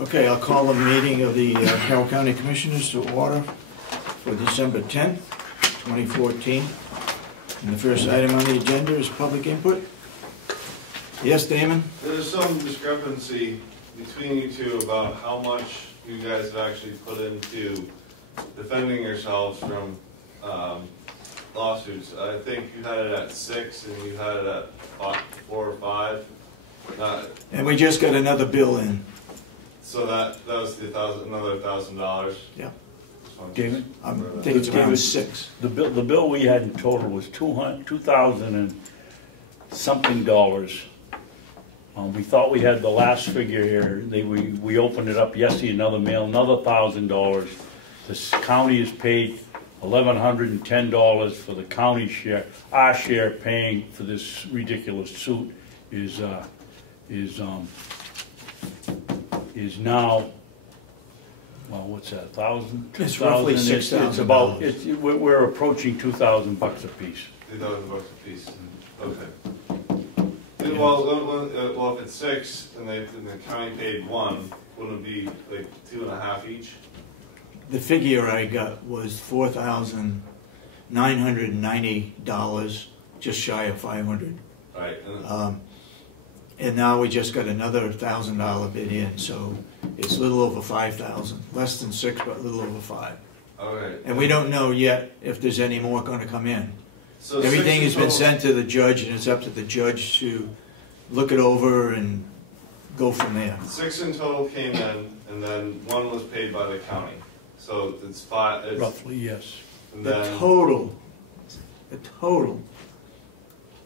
Okay, I'll call the meeting of the Carroll County Commissioners to order for December 10th, 2014. And the first item on the agenda is public input. Yes, Damon? There's some discrepancy between you two about how much you guys have actually put into defending yourselves from lawsuits. I think you had it at 6 and you had it at 4 or 5. And we just got another bill in. So that was the another $1,000. Yeah. David? I think it's around 6. The bill we had in total was $2,000 and something dollars. We thought we had the last figure here. We opened it up yesterday, another mail, another $1,000. The county has paid $1,110 for the county share. Our share paying for this ridiculous suit is now, well, what's that? 1,000? It's roughly $6,000. It's about. We're approaching $2,000 bucks a piece. $2,000 a piece. Okay. Well, if it's 6 and the county paid 1, wouldn't it be like 2.5 each? The figure I got was $4,990, just shy of $500. Right. And now we just got another $1,000 bid in, so it's a little over 5,000. Less than 6, but a little over 5. Okay. And we don't know yet if there's any more going to come in. So everything has been sent to the judge, and it's up to the judge to look it over and go from there. 6 in total came in, and then 1 was paid by the county. So it's 5. It's, roughly, yes. And the then, total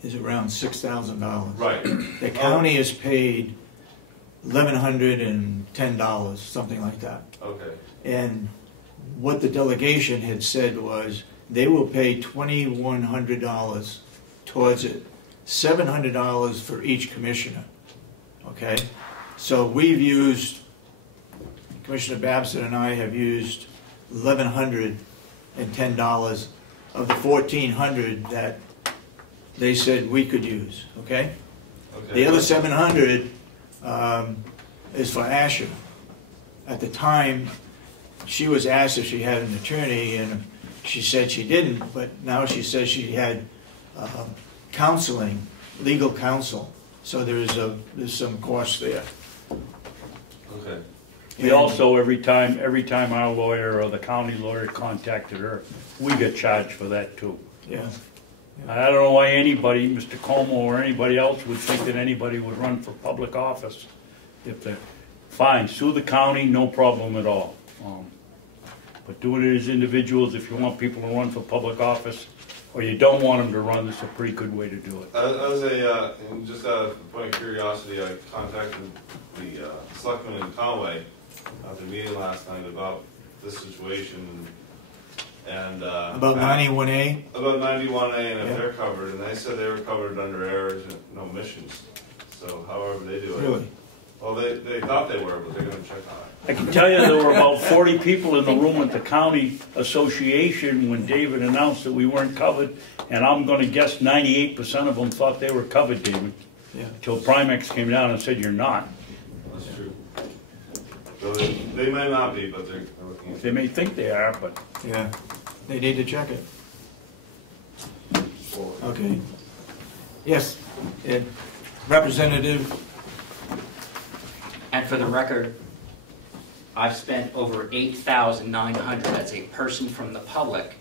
is around $6,000. right. The county has paid $1,110, something like that. Okay. And what the delegation had said was they will pay $2,100 towards it, $700 for each commissioner. Okay? So we've used, Commissioner Babson and I have used $1,110 of the $1,400 that they said we could use. Okay? The other $700 is for Asha. At the time, she was asked if she had an attorney, and she said she didn't, but now she says she had counseling, legal counsel. So there's some cost there. Okay. We also, every time our lawyer or the county lawyer contacted her, we get charged for that too. Yeah. I don't know why anybody, Mr. Comeau or anybody else, would think that anybody would run for public office. If they're fine, sue the county, no problem at all. But doing it as individuals, if you want people to run for public office, or you don't want them to run, it's a pretty good way to do it. As just out of point of curiosity, I contacted the selectman in Conway after the meeting last night about this situation and about 91A? About 91A and if they're covered, and they said they were covered under errors and omissions. So however they do it. Really? Well, they thought they were, but they're going to check on it. I can tell you there were about 40 people in the room at the county association when David announced that we weren't covered, and I'm going to guess 98% of them thought they were covered, David. Yeah. Until Primex came down and said you're not. That's true. So they may not be, but they're looking at it. They may think they are, but Yeah. They need to check it. Okay. Yes, Ed. Representative. And for the record, I've spent over $8,900 as a person from the public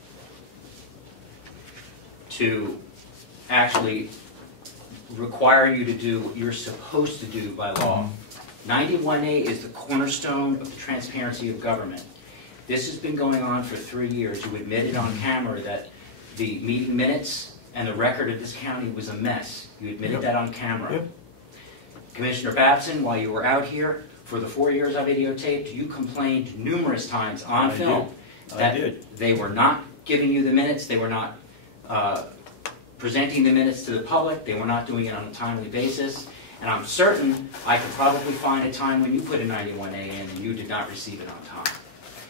to actually require you to do what you're supposed to do by law. 91A is the cornerstone of the transparency of government. This has been going on for 3 years. You admitted on camera that the meeting minutes and the record of this county was a mess. You admitted that on camera. Yep. Commissioner Babson, while you were out here, for the 4 years I videotaped, you complained numerous times on film that they were not giving you the minutes, they were not presenting the minutes to the public, they were not doing it on a timely basis, and I'm certain I could probably find a time when you put a 91A in and you did not receive it on time.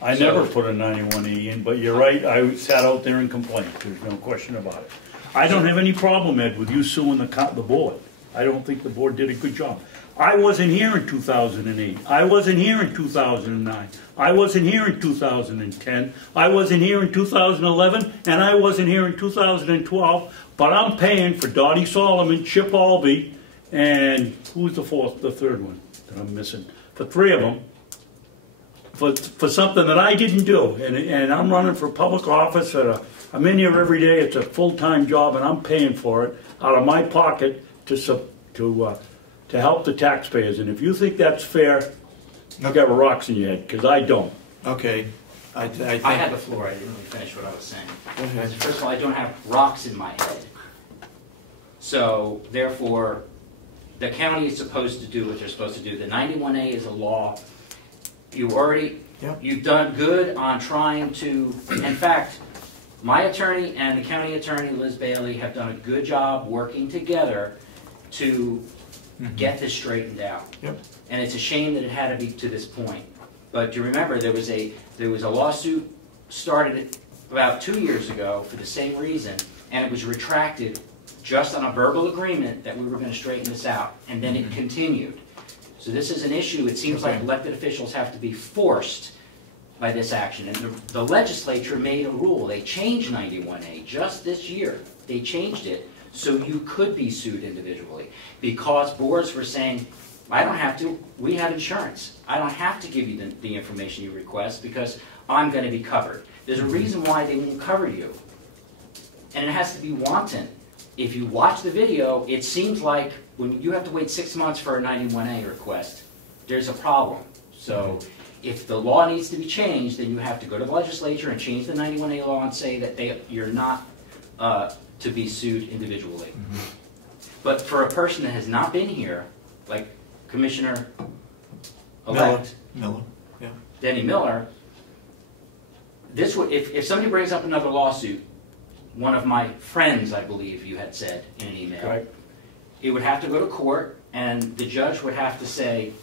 I never put a 91E in, but you're right, I sat out there and complained. There's no question about it. I don't have any problem, Ed, with you suing the board. I don't think the board did a good job. I wasn't here in 2008. I wasn't here in 2009. I wasn't here in 2010. I wasn't here in 2011, and I wasn't here in 2012. But I'm paying for Dottie Solomon, Chip Albee, and who's the third one that I'm missing? For 3 of them, for something that I didn't do. And I'm running for public office. I'm in here every day. It's a full-time job, and I'm paying for it out of my pocket to help the taxpayers. And if you think that's fair, you got rocks in your head, because I don't. Okay. I had the floor. I didn't really finish what I was saying. Go ahead. First of all, I don't have rocks in my head. So, therefore, the county is supposed to do what they're supposed to do. The 91A is a law. You've done good on trying to, in fact, my attorney and the county attorney, Liz Bailey, have done a good job working together to get this straightened out. Yep. And it's a shame that it had to be to this point. But you remember, there was a lawsuit started about 2 years ago for the same reason, and it was retracted just on a verbal agreement that we were going to straighten this out, and then it continued. So this is an issue. It seems like elected officials have to be forced by this action. And the legislature made a rule. They changed 91A just this year. They changed it so you could be sued individually, because boards were saying, I don't have to. We have insurance. I don't have to give you the information you request because I'm going to be covered. There's a reason why they won't cover you. And it has to be wanton. If you watch the video, it seems like when you have to wait 6 months for a 91A request, there's a problem. So if the law needs to be changed, then you have to go to the legislature and change the 91A law and say that you're not to be sued individually. But for a person that has not been here, like Commissioner-elect Denny Miller, this would, if somebody brings up another lawsuit, one of my friends, I believe you had said in an email, Right. It would have to go to court, and the judge would have to say,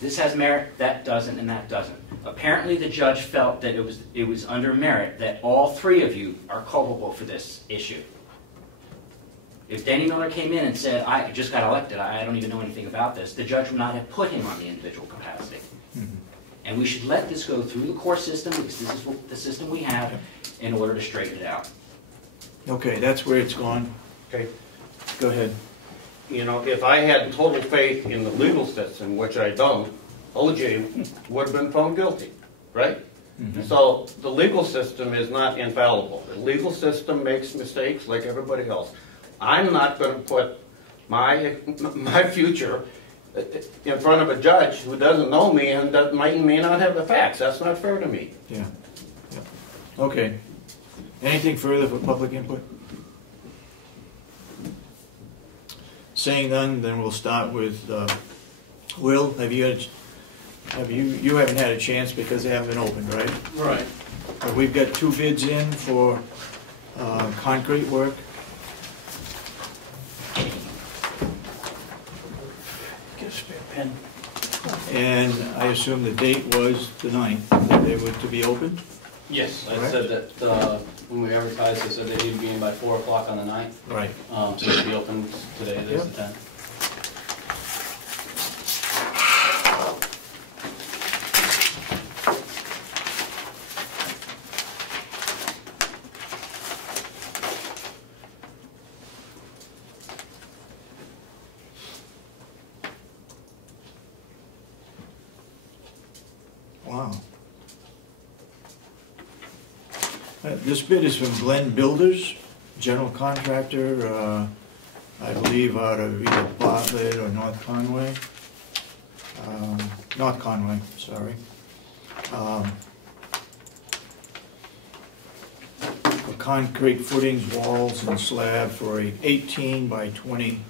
this has merit, that doesn't, and that doesn't. Apparently the judge felt that it was under merit that all 3 of you are culpable for this issue. If Denny Miller came in and said, I just got elected, I don't even know anything about this, the judge would not have put him on the individual capacity. And we should let this go through the court system, because this is the system we have, in order to straighten it out. Okay, that's where it's gone. Okay. Go ahead. You know, if I had total faith in the legal system, which I don't, OJ would have been found guilty, right? So the legal system is not infallible. The legal system makes mistakes like everybody else. I'm not going to put my future in front of a judge who doesn't know me and that may not have the facts. That's not fair to me. Yeah. Okay. Anything further for public input? Saying none, then we'll start with Will. You haven't had a chance because they haven't been opened, right? Right. But we've got 2 bids in for concrete work. Get a spare pen. And I assume the date was the 9th that they were to be opened? Yes, I Correct. said that when we advertised, they said they need to be in by 4 o'clock on the 9th. Right. So it'll be open today, today's the 10th. Wow. This bid is from Glenn Builders, general contractor, I believe out of either Bartlett or North Conway. North Conway, sorry. For concrete footings, walls, and slab for a 18 by 20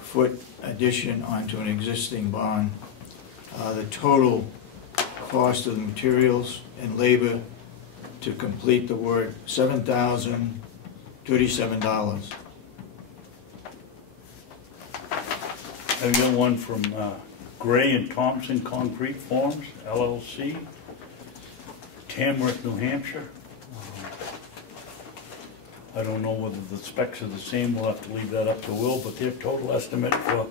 foot addition onto an existing barn. The total cost of the materials and labor to complete the work, $7,037. I've got one from Gray and Thompson Concrete Forms, LLC, Tamworth, New Hampshire. I don't know whether the specs are the same, we'll have to leave that up to Will, but their total estimate for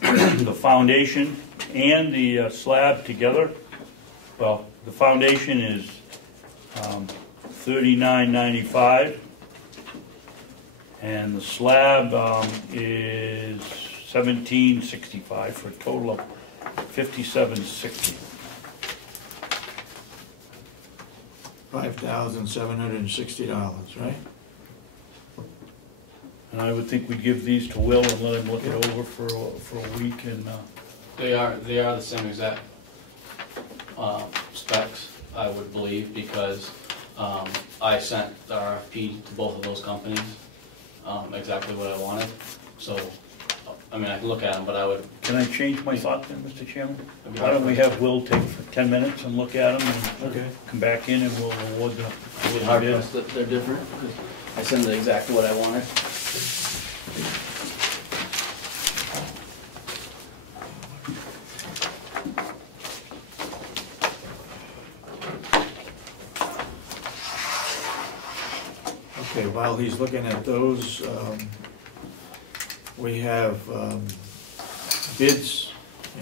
the foundation and the slab together, well, the foundation is $39.95, and the slab is $17.65 for a total of $57.60. $5,760, right? And I would think we'd give these to Will and let him look it over for a week and, They are the same exact specs, I would believe, because I sent the RFP to both of those companies, exactly what I wanted. So, I mean, I can look at them, but I would. can I change my thought then, Mr. Chairman? Why don't we have Will take for 10 minutes and look at them and Okay. come back in and we'll award the It's hard bid. pressed that they're different, because I sent it exactly what I wanted. Okay, while he's looking at those, we have bids,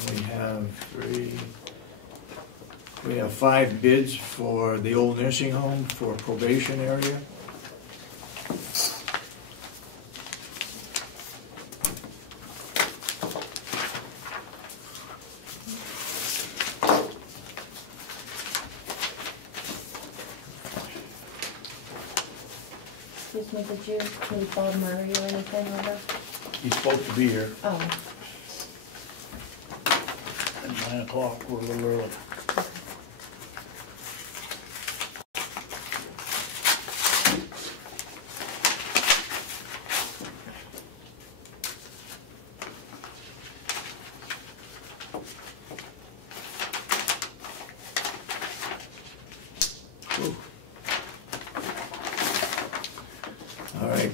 and we have 5 bids for the old nursing home for probation area. Excuse me, did you need Bob Murray or anything over? He's supposed to be here Oh, at 9 o'clock, we're a little early. All right,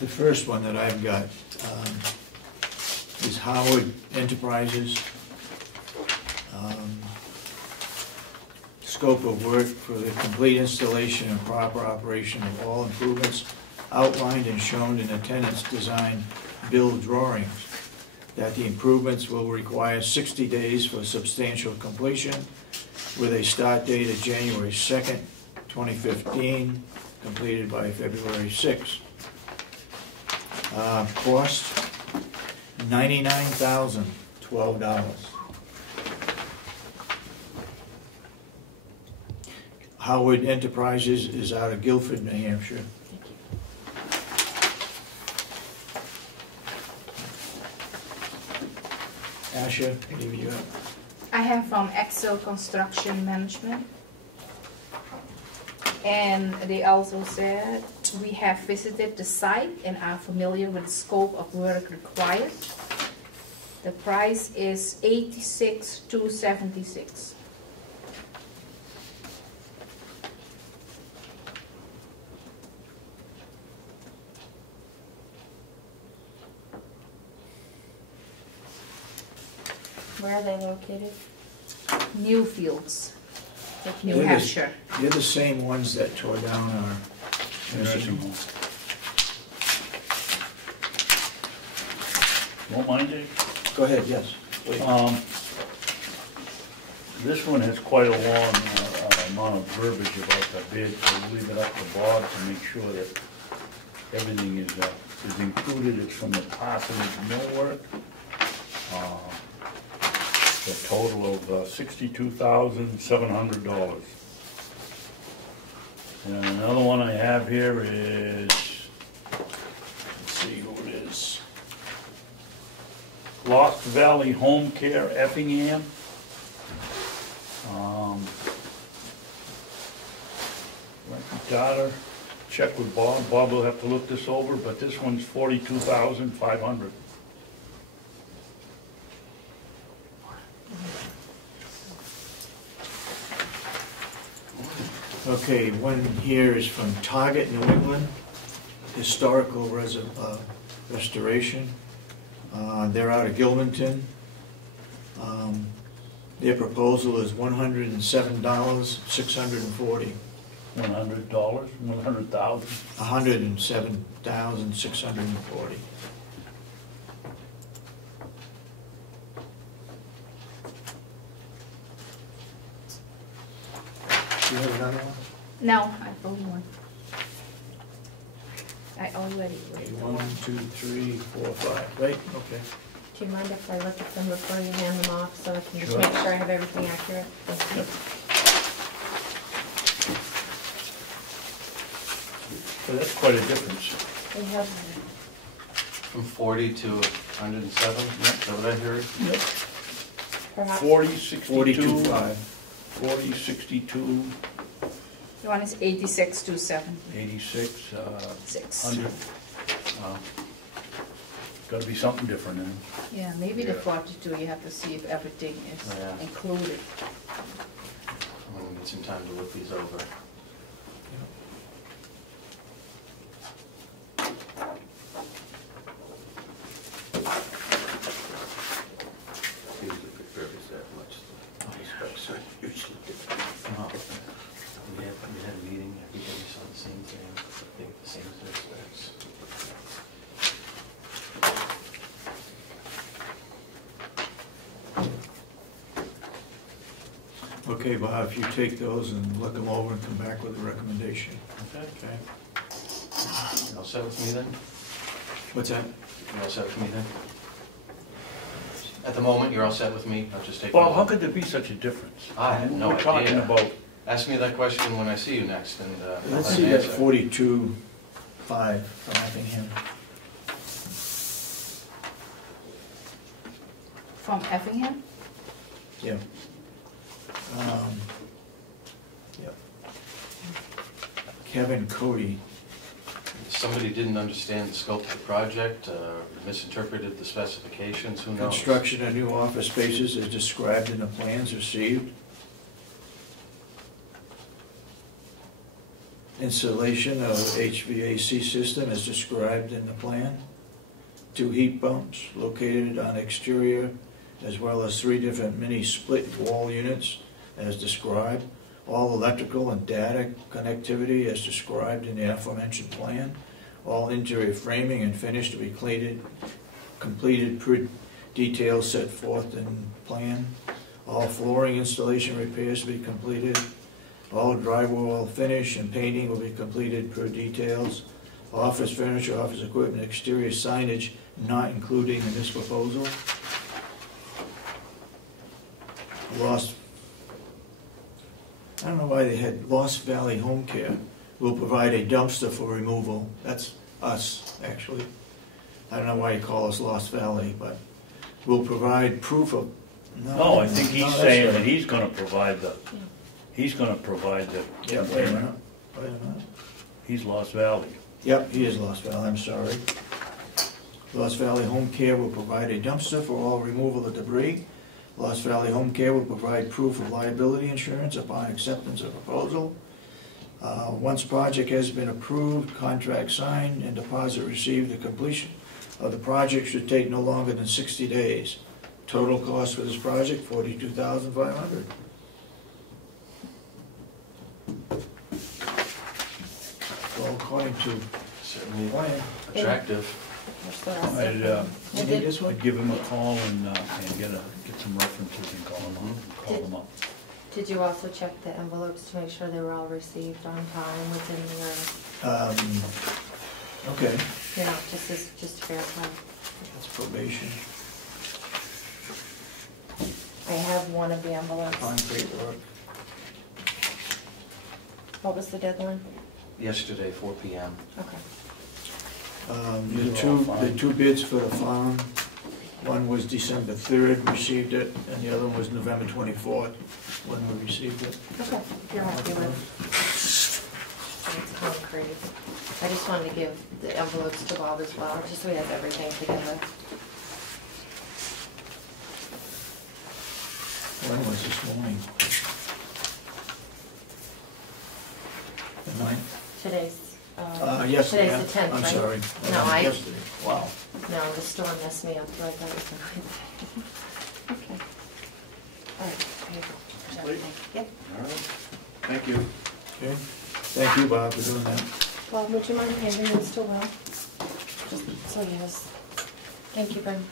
the first one that I've got is Howard Enterprises. Scope of work for the complete installation and proper operation of all improvements outlined and shown in the tenant's design build drawings. That the improvements will require 60 days for substantial completion with a start date of January 2nd, 2015, completed by February 6th. Cost, $99,012. Howard Enterprises is out of Guilford, New Hampshire. Asha, what do you have? I have from Excel Construction Management. And they also said, we have visited the site and are familiar with the scope of work required. The price is $86,276. where are they located? Newfields, like New They're the- Hampshire. They're the same ones that tore down our nursing home. Don't mind, Dave? Go ahead, yes. Wait. This one has quite a long amount of verbiage about the bid, so we'll leave it up to Bob to make sure that everything is included. It's from the parsonage millwork. A total of $62,700. And another one I have here is, let's see who it is. Lost Valley Home Care, Effingham. Data, check with Bob. Bob will have to look this over, but this one's $42,500. Okay, one here is from Target, New England, Historical Restoration. They're out of Gilmanton. Their proposal is $107,640. $100, 100,000. $107,640. Do you have another one? No, I owe one. I already Okay, wrote 1, 2, 3, 4, 5, right? Okay. Do you mind if I look at them before you hand them off, so I can just Sure. make sure I have everything accurate? Thank you. So that's quite a difference. We have, From 40 to 107, is that what I heard? Yep. perhaps, 40, 62, 42.5. 40, 62, The one is 8627. 86, 6. 100. Wow. Gotta be something different in it. Yeah, maybe the Yeah. 42, you have to see if everything is Yeah. included. I'm gonna need some time to look these over. Usually it varies that much. The specs are usually different. We had a meeting, everybody saw the same thing, they get the same specs. Okay, Bob, if you take those and look them over and come back with a recommendation. Okay. Okay. You all set with me then? What's that? You all set with me then? At the moment, you're all set with me, I'll just take. Bob, how could there be such a difference? I have no We're talking idea. about, Ask me that question when I see you next, and I'll Let's have see an that answer. 42.5 for Effingham. From Effingham? Yeah. Yep. Kevin Cody. Somebody didn't understand the scope of the project, misinterpreted the specifications, who knows? Construction of new office spaces is described in the plans received. Installation of HVAC system is described in the plan. 2 heat pumps located on exterior, as well as 3 different mini split wall units as described. All electrical and data connectivity as described in the aforementioned plan. All interior framing and finish to be completed per details set forth in plan. All flooring installation repairs to be completed. All drywall finish and painting will be completed per details. Office furniture, office equipment, exterior signage not including in this proposal. I don't know why they had Lost Valley Home Care will provide a dumpster for removal. That's us, actually. I don't know why you call us Lost Valley, but will provide proof of. no, I think he's that's saying right. that he's gonna provide the, Yeah, wait a minute. Wait a minute. He's Lost Valley. Yep, he is Lost Valley, I'm sorry. Lost Valley Home Care will provide a dumpster for all removal of debris. Lost Valley Home Care will provide proof of liability insurance upon acceptance of proposal. Once project has been approved, contract signed, and deposit received, the completion of the project should take no longer than 60 days. Total cost for this project, $42,500. Well, according to Certainly plan. attractive. there's the rest of I'd, them. You need this one? I'd give him a call and get some references and call them up. Did you also check the envelopes to make sure they were all received on time within the, Okay, you know, just to verify? that's probation, I have one of the envelopes. concrete work. What was the deadline? Yesterday, 4 p.m. Okay. These are all The fine. 2 bids for the farm, one was December 3rd, received it, and the other one was November 24th, when we received it. Okay, if you're happy with. It's concrete. I just wanted to give the envelopes to Bob as well, just so he has everything together. When was this morning? The 9th? Today's, Yesterday. today's the 10th, I'm right? sorry. No, Yesterday, wow. No, the storm messed me up, so I thought it was the 9th. Okay. All right. I have everything. Yep. All right. Thank you. Okay. Thank you, Bob, for doing that. Well, would you mind handing this to Will? Just so he has. Thank you very much.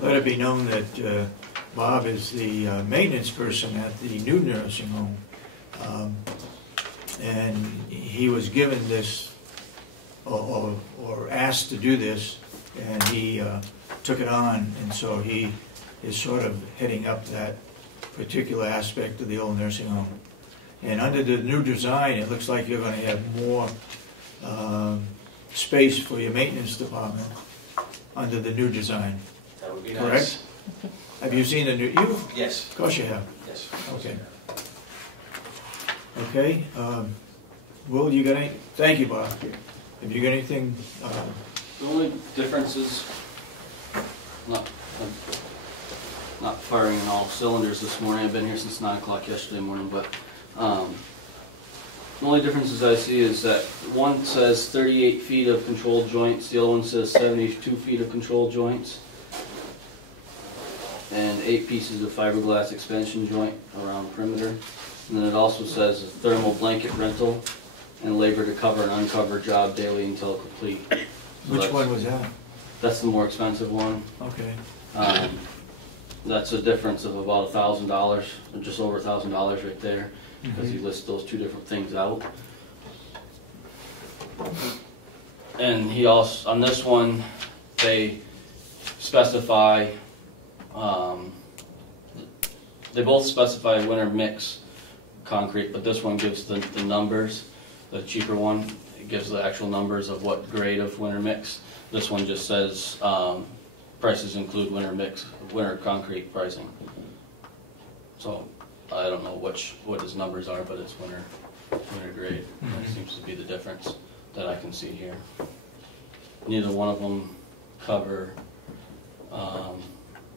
Let it be known that Bob is the maintenance person at the new nursing home. And he was given this, or asked to do this, and he took it on, and so he is sort of heading up that particular aspect of the old nursing home. And under the new design, it looks like you're going to have more space for your maintenance department under the new design. That would be Correct? nice. Have you seen the new? You? Yes. Of course you have. Yes. Okay. Okay. Will, you got any? Thank you, Bob. Have you got anything? The only difference is not firing on all cylinders this morning. I've been here since 9 o'clock yesterday morning, but the only differences I see is that one says 38 feet of controlled joints, the other one says 72 feet of controlled joints, and 8 pieces of fiberglass expansion joint around perimeter. And then it also says a thermal blanket rental and labor to cover and uncover job daily until complete. So Which one was that? That's the more expensive one. Okay. That's a difference of about $1,000, just over $1,000 right there, because he lists those two different things out. And he also, on this one, they specify, they both specify winter mix concrete, but this one gives the numbers. The cheaper one, it gives the actual numbers of what grade of winter mix. This one just says prices include winter concrete pricing. So I don't know what his numbers are, but it's winter grade. That seems to be the difference that I can see here. Neither one of them cover.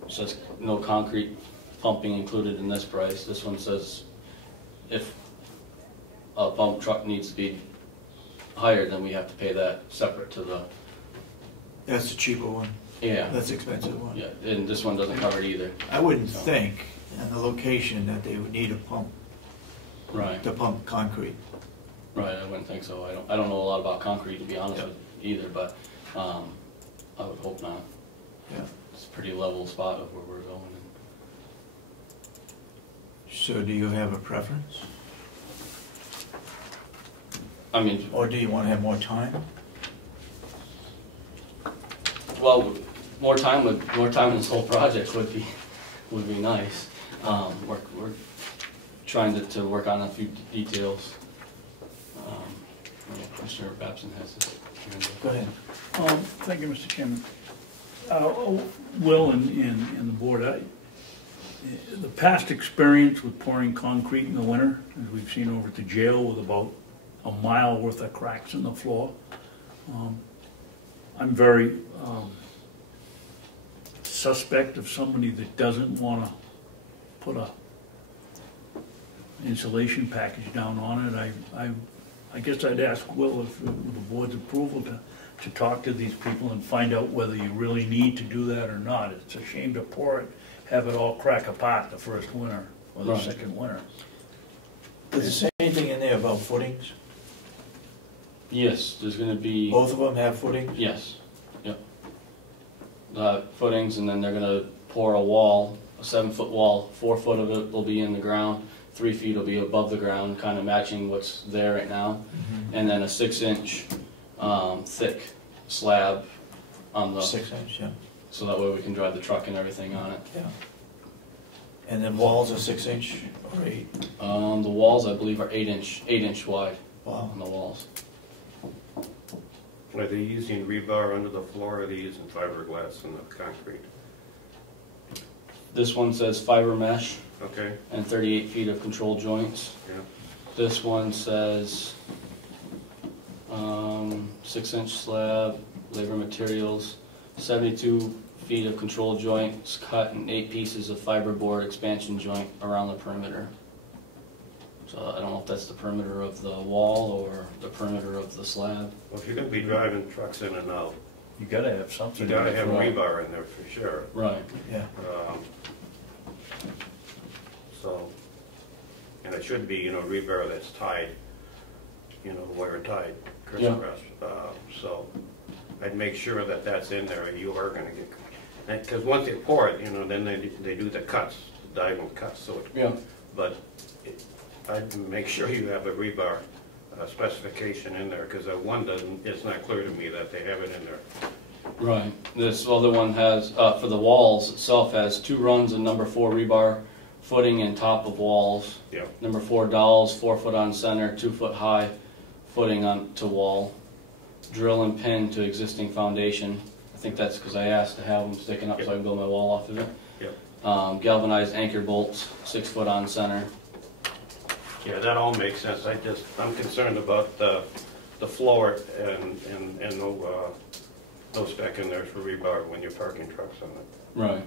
Says no concrete pumping included in this price. This one says if a pump truck needs to be hired, then we have to pay that separate to the. That's the cheaper one. Yeah. That's the expensive one. Yeah, and this one doesn't cover it either. I wouldn't think in the location that they would need a pump Right. to pump concrete. Right, I wouldn't think so. I don't know a lot about concrete, to be honest with you either, but I would hope not. Yeah. It's a pretty level spot of where we're going. So do you have a preference? I mean, Or do you want to have more time? well, more time in this whole project would be nice. We're trying to work on a few details. Commissioner Babson has his hand up. Go ahead. Thank you, Mr. Chairman. Will and the board, the past experience with pouring concrete in the winter, as we've seen over at the jail with about a mile worth of cracks in the floor, I'm very suspect of somebody that doesn't want to put a insulation package down on it. I guess I'd ask Will if with the board's approval to talk to these people and find out whether you really need to do that or not. It's a shame to pour it, have it all crack apart the first winter or the second winter. Does it say anything in there about footings? Yes, there's going to be. Both of them have footings? Yes. Yep. Footings, and then they're going to pour a wall, a 7-foot wall. 4 foot of it will be in the ground. 3 feet will be above the ground, kind of matching what's there right now. And then a 6-inch thick slab on the. 6-inch, yeah. So that way we can drive the truck and everything on it. Yeah. And then walls are 6-inch or 8? The walls, I believe, are 8-inch wide. Wow. On the walls. Are they using rebar under the floor, or are they using fiberglass in the concrete? This one says fiber mesh. Okay. And 38 feet of controlled joints. Yeah. This one says 6-inch slab, labor materials, 72 feet of controlled joints cut, and 8 pieces of fiberboard expansion joint around the perimeter. So I don't know if that's the perimeter of the wall or the perimeter of the slab. Well, if you're going to be driving trucks in and out, You gotta have something. you got to have Right. rebar in there for sure. Right. Yeah. So, and it should be, you know, rebar that's tied, you know, wire tied, crisscross. So I'd make sure that that's in there, and you are gonna get, because once they pour it, you know, then they do the cuts, the diagonal cuts, so it, Yeah. but I'd make sure you have a rebar specification in there, because one doesn't, it's not clear to me that they have it in there. Right. This other one has, for the walls itself, has 2 runs of number 4 rebar footing and top of walls. Yep. Number 4 dowels, 4 foot on center, 2 foot high footing on to wall. Drill and pin to existing foundation. I think that's because I asked to have them sticking up so I can build my wall off of it. Yep. Galvanized anchor bolts, 6 foot on center. Yeah, that all makes sense. I'm concerned about the floor and no spec in there for rebar when you're parking trucks on it. Right.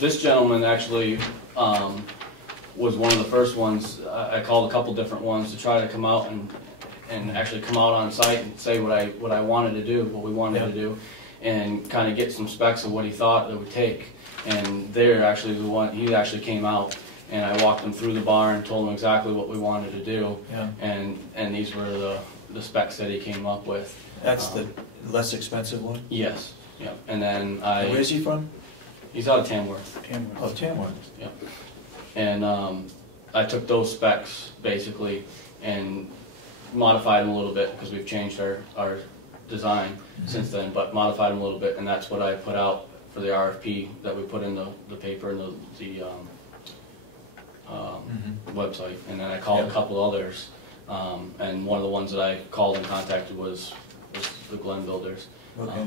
This gentleman actually was one of the first ones. I called a couple different ones to try to come out and actually come out on site and say what I wanted to do, what we wanted to do, and kind of get some specs of what he thought it would take. And they're actually the one. He actually came out, and I walked him through the barn, told him exactly what we wanted to do, and these were the specs that he came up with. That's the less expensive one? Yes. Yeah. And then Where's he from? He's out of Tamworth. Oh, Tamworth. Yep. And I took those specs basically and modified them a little bit because we've changed our design since then, but modified them a little bit, and that's what I put out for the RFP that we put in the paper and the website. And then I called a couple others, and one of the ones that I called and contacted was the Glen Builders. Okay.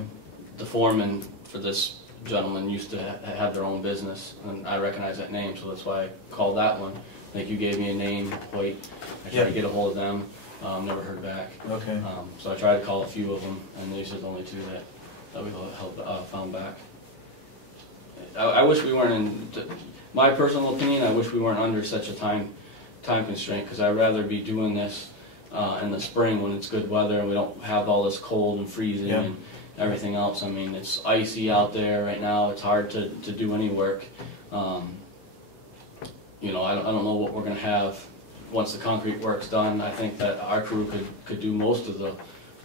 The foreman for this gentleman used to have their own business, and I recognize that name, so that's why I called that one. I think you gave me a name, Hoyt. I tried to get a hold of them, never heard back. Okay. So I tried to call a few of them, and these are the only 2 that we found back. I wish we weren't in, my personal opinion, I wish we weren't under such a time constraint, because I'd rather be doing this in the spring when it's good weather and we don't have all this cold and freezing and everything else. I mean, it's icy out there right now. It's hard to do any work. You know, I don't know what we're going to have once the concrete work's done. I think that our crew could do most of the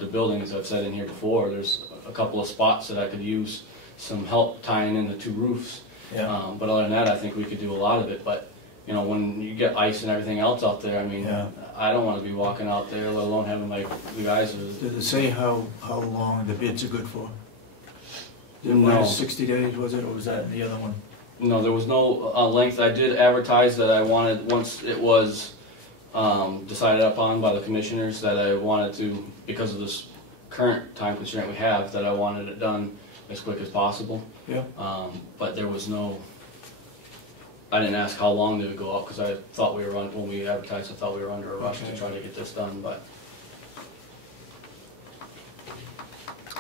building, as I've said in here before. There's a couple of spots that I could use some help tying in the 2 roofs. But other than that, I think we could do a lot of it. But you know, when you get ice and everything else out there, I mean, I don't want to be walking out there, let alone having the guys. Did it say how long the bids are good for? No. 60 days, was it, or was that the other one? No, there was no length. I did advertise that I wanted, once it was decided upon by the commissioners, that I wanted to, because of this current time constraint we have, that I wanted it done as quick as possible. But there was no, I didn't ask how long they would go up, because I thought we were when we advertised, I thought we were under a rush to try to get this done, but.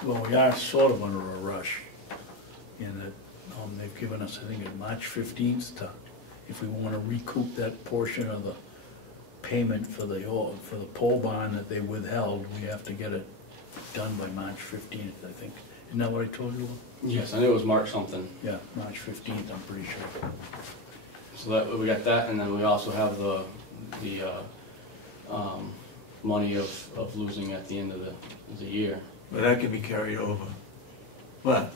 Well, we are sort of under a rush in that they've given us, I think, it's March 15th to, if we want to recoup that portion of the payment for the pole barn that they withheld, we have to get it done by March 15th, I think. Isn't that what I told you? Yes, I knew it was March something. Yeah, March 15th, I'm pretty sure. So that we got that, and then we also have the money of losing at the end of the year. But that can be carried over. What?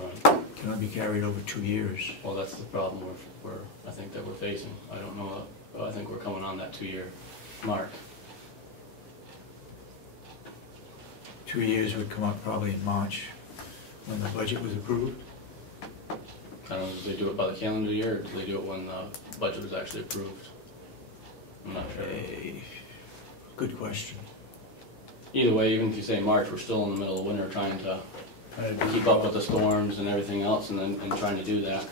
Right. Can it be carried over 2 years? Well, that's the problem I think that we're facing. I don't know. I think we're coming on that 2-year mark. 2 years would come up probably in March, when the budget was approved. I don't know, do they do it by the calendar year, or do they do it when the budget was actually approved? I'm not sure. Good question. Either way, even if you say March, we're still in the middle of winter trying to keep up with the storms and everything else, and trying to do that.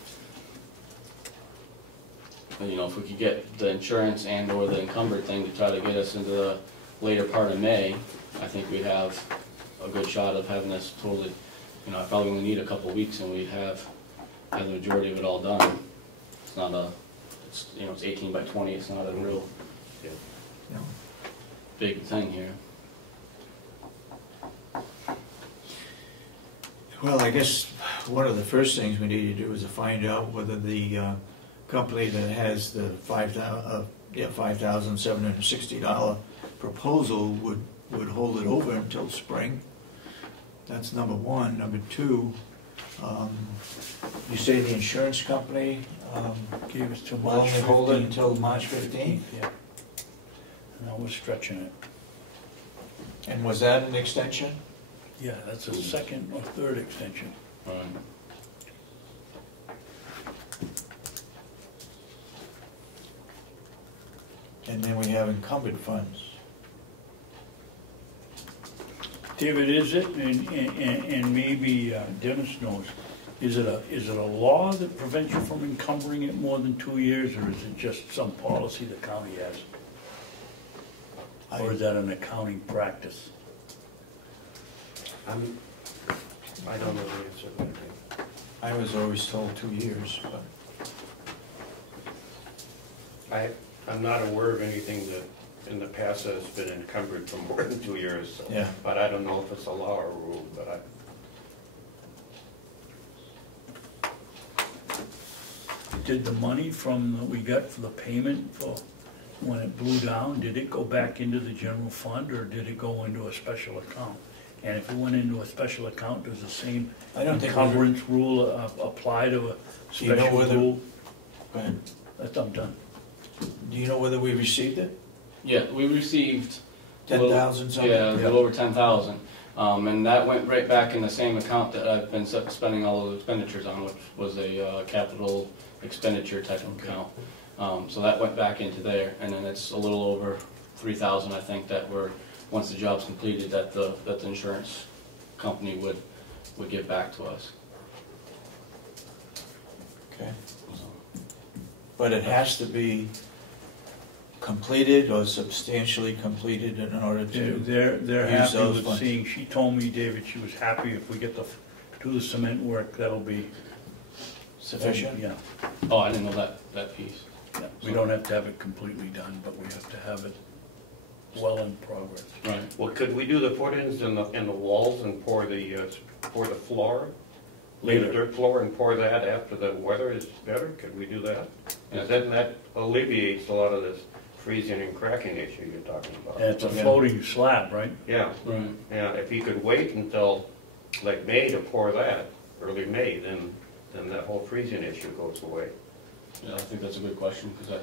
And, you know, if we could get the insurance and or the encumbered thing to try to get us into the later part of May, I think we'd have a good shot of having this totally, you know, I probably only need a couple of weeks and we'd have the majority of it all done. It's not you know, it's 18 by 20, it's not a real big thing here. Well, I guess one of the first things we need to do is to find out whether the company that has the $5,760 proposal would hold it over until spring. That's number one. Number two, you say the insurance company Gave us till will March only hold it 15th. until March 15th? Yeah. Now we're stretching it. And was that an extension? Yeah, that's a second or third extension. Right. And then we have encumbered funds. David, is it, and maybe Dennis knows, is it a law that prevents you from encumbering it more than 2 years, or is it just some policy the county has? Or is that an accounting practice? I don't know the answer to that. I was always told 2 years, but I'm not aware of anything that in the past has been encumbered for more than 2 years. So. yeah. But I don't know if it's a law or a rule, but Did the money we got for the payment for when it blew down, did it go back into the general fund, or did it go into a special account? And if it went into a special account, does the same I don't think encumbrance rule apply to a Do you know special whether- rule? Go ahead. I'm done. Do you know whether we received it? Yeah, we received a little- 10,000 something? Yeah, a little over 10,000. And that went right back in the same account that I've been spending all of the expenditures on, which was a capital expenditure type of account. So that went back into there, and then it's a little over 3,000, I think, that were, once the job's completed, that the insurance company would give back to us. Okay. So, But it has to be completed or substantially completed in order to, They're use happy those with funds. seeing, she told me, David, she was happy if we get do the cement work, that'll be. sufficient? Yeah. oh, I didn't know that piece. Yeah, we don't have to have it completely done, but we have to have it well in progress. Right. well, could we do the footings in the walls and pour the floor? Lay the Later. dirt floor and pour that after the weather is better? Could we do that? Because then that alleviates a lot of this freezing and cracking issue you're talking about. And it's a Yeah. floating slab, right? Yeah, Right. yeah, if you could wait until like May to pour that, early May, then that whole freezing issue goes away. Yeah, I think that's a good question, because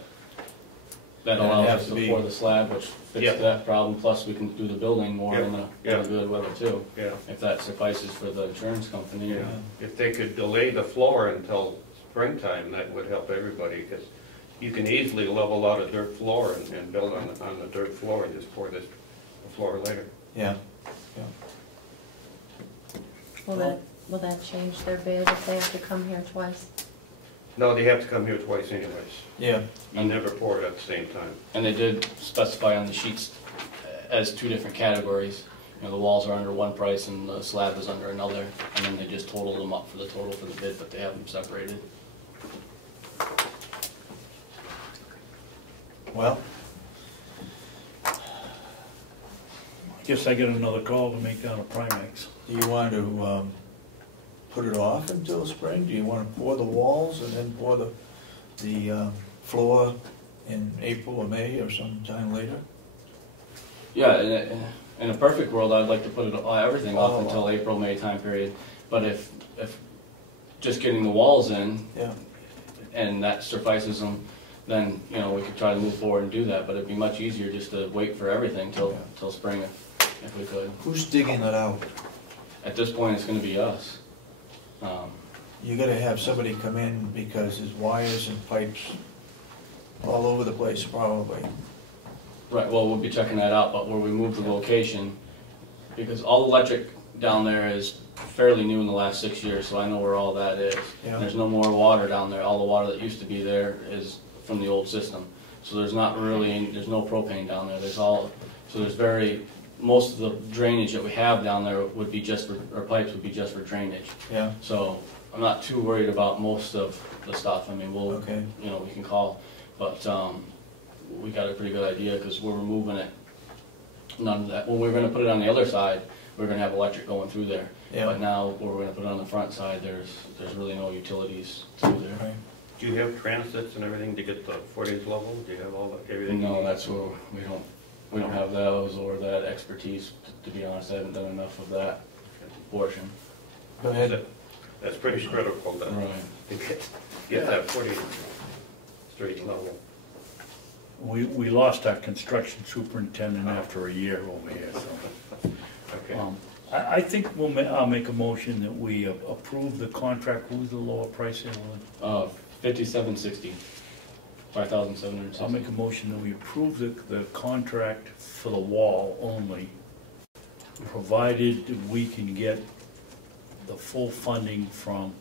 that And it allows has us to to be- pour the slab, which fits Yeah. that problem, plus we can do the building more in the Yeah. good weather too, Yeah. if that suffices for the insurance company. Yeah, if they could delay the floor until springtime, that would help everybody, because you can easily level out a dirt floor and build on the dirt floor and just pour the floor later. Yeah. Will that change their bid if they have to come here twice? No, they have to come here twice anyways. Yeah. You never pour it at the same time. And they did specify on the sheets as two different categories. You know, the walls are under one price and the slab is under another, and then they just totaled them up for the total for the bid, but they have them separated. Well, I guess I get another call to make down a Primex. do you want to put it off until spring? Do you want to pour the walls and then pour the floor in April or May or sometime later? Yeah, in a perfect world, I'd like to put everything off Oh, until wow. April, May time period. But if just getting the walls in Yeah. and that suffices them, then, you know, we could try to move forward and do that. But it'd be much easier just to wait for everything till spring if we could. Who's digging it out? At this point, it's gonna be us. You gotta have somebody come in because there's wires and pipes all over the place probably. Right, well, we'll be checking that out, but where we moved the location, because all electric down there is fairly new in the last 6 years, so I know where all that is. Yeah. There's no more water down there. All the water that used to be there is from the old system. So there's not really, there's no propane down there. Most of the drainage that we have down there would be just for, or pipes would be just for drainage. Yeah, So I'm not too worried about most of the stuff. I mean, okay. you know, we can call, but we got a pretty good idea because where we're moving it, none of that. When we're going to put it on the other side, we're going to have electric going through there. Yeah. But now, where we're going to put it on the front side, there's really no utilities through there. Right. Do you have transits and everything to get the footings level? Do you have all that, everything? No, that's where we don't have those or that expertise, to be honest. I haven't done enough of that portion. Go ahead. That's pretty critical to Right. get that footing straight level. We lost our construction superintendent after a year over here, so. Okay. I think I'll make a motion that we approve the contract. Who's the lower price here? 5760, 5,760. I'll make a motion that we approve the contract for the wall only, provided we can get the full funding from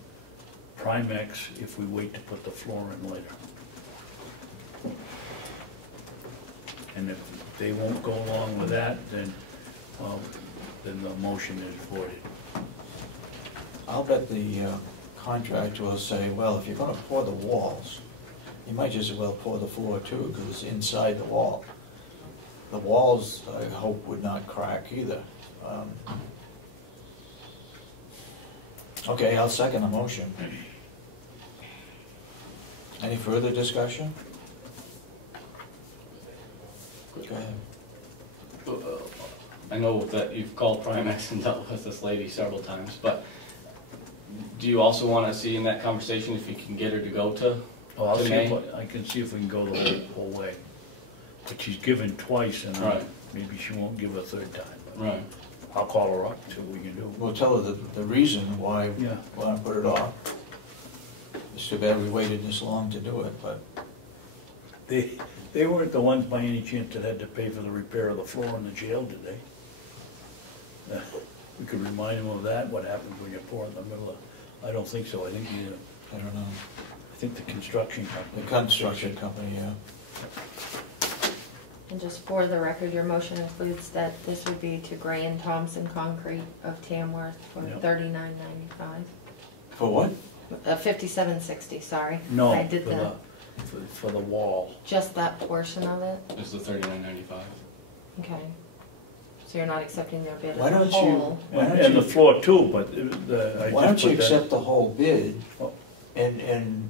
Primex if we wait to put the floor in later. And if they won't go along with that, then the motion is voided. I'll bet the contractor will say, well, if you're gonna pour the walls, you might just as well pour the floor too, because it's inside the wall. The walls, I hope, would not crack either. Okay, I'll second the motion. Any further discussion? Go ahead. I know that you've called Primex and dealt with this lady several times, but do you also want to see in that conversation if you can get her to go to Oh, I'll see May? if I can see if we can go the whole way. But she's given twice, and Right. maybe she won't give a third time. But Right. I'll call her up, see what we can do. We'll tell her the reason why we Yeah. want to put it off. It's too bad we waited this long to do it, but They weren't the ones by any chance that had to pay for the repair of the floor in the jail, did they? We could remind them of that, what happens when you pour in the middle of, I don't think so, I think I don't know. I think the construction The company. construction company, yeah. And just for the record, your motion includes that this would be to Gray and Thompson Concrete of Tamworth for Yep. $39.95. For what? 5760, sorry. No, I did for the wall. just that portion of it. It's the 39.95. Okay. So you're not accepting their bid Why as a don't you- whole? Why don't And the you- floor too, but I Why don't just you put that. accept the whole bid Oh. and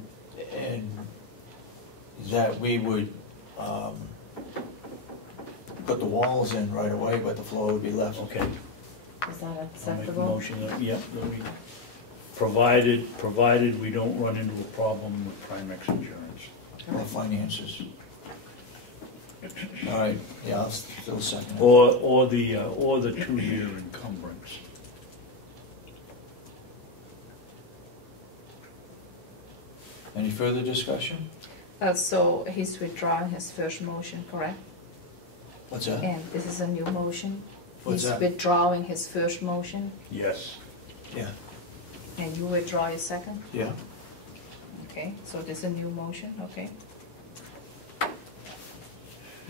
that we would put the walls in right away, but the floor would be left. Okay, Is that I'll make a acceptable? motion that, yep, that we, provided we don't run into a problem with Primex insurance. The finances. All right, yeah, I'll still second it. Or the 2-year encumbrance. Any further discussion? So he's withdrawing his first motion, correct? What's that? And this is a new motion? What's He's that? withdrawing his first motion, Yes. Yeah, and you withdraw your second? yeah. Okay, so this is a new motion, okay?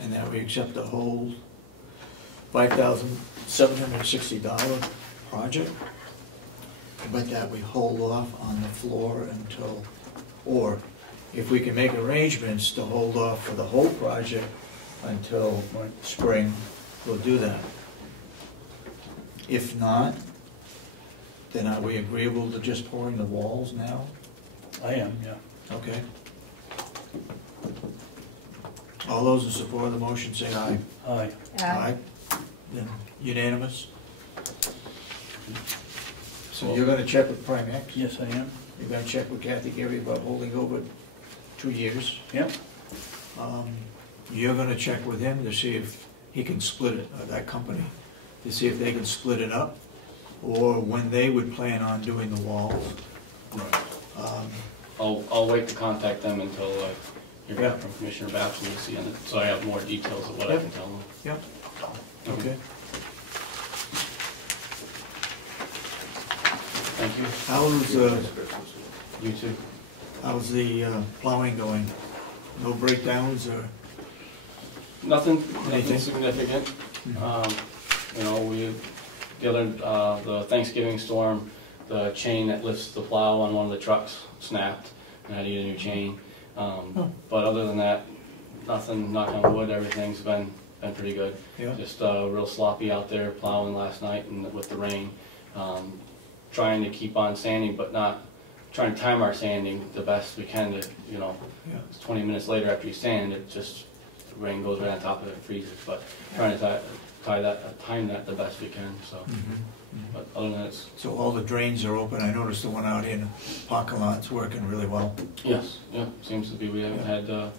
And that we accept the whole $5,760 project, but that we hold off on the floor until, or if we can make arrangements to hold off for the whole project until spring, we'll do that. If not, then are we agreeable to just pouring the walls now? I am, yeah. Okay. All those in support of the motion say aye. Aye. Then unanimous? So you're gonna check with Primex? Yes, I am. You're gonna check with Kathy Gary about holding over 2 years? Yep. You're gonna check with him to see if he can split it, that company, to see if they can split it up, or when they would plan on doing the walls. Right. I'll wait to contact them until I hear Yeah. back from Commissioner Babson to see, so I have more details of what I Yep. can tell them. Yep. Okay. Thank you. How's, You too. how's the plowing going? No breakdowns or? Nothing Anything? significant. The Thanksgiving storm, the chain that lifts the plow on one of the trucks snapped, and I need a new chain. But other than that, nothing, knock on wood, everything's been pretty good. Yeah. Just real sloppy out there plowing last night and with the rain. Trying to keep on sanding, but not trying to time our sanding the best we can to, you know, Yeah. 20 minutes later after you sand, it just, the rain goes right on top of it and freezes, but trying to time that the best we can, so. But other than that, it's, So all the drains are open. I noticed the one out in the parking lot's working really well. yes, yeah, seems to be. We haven't had,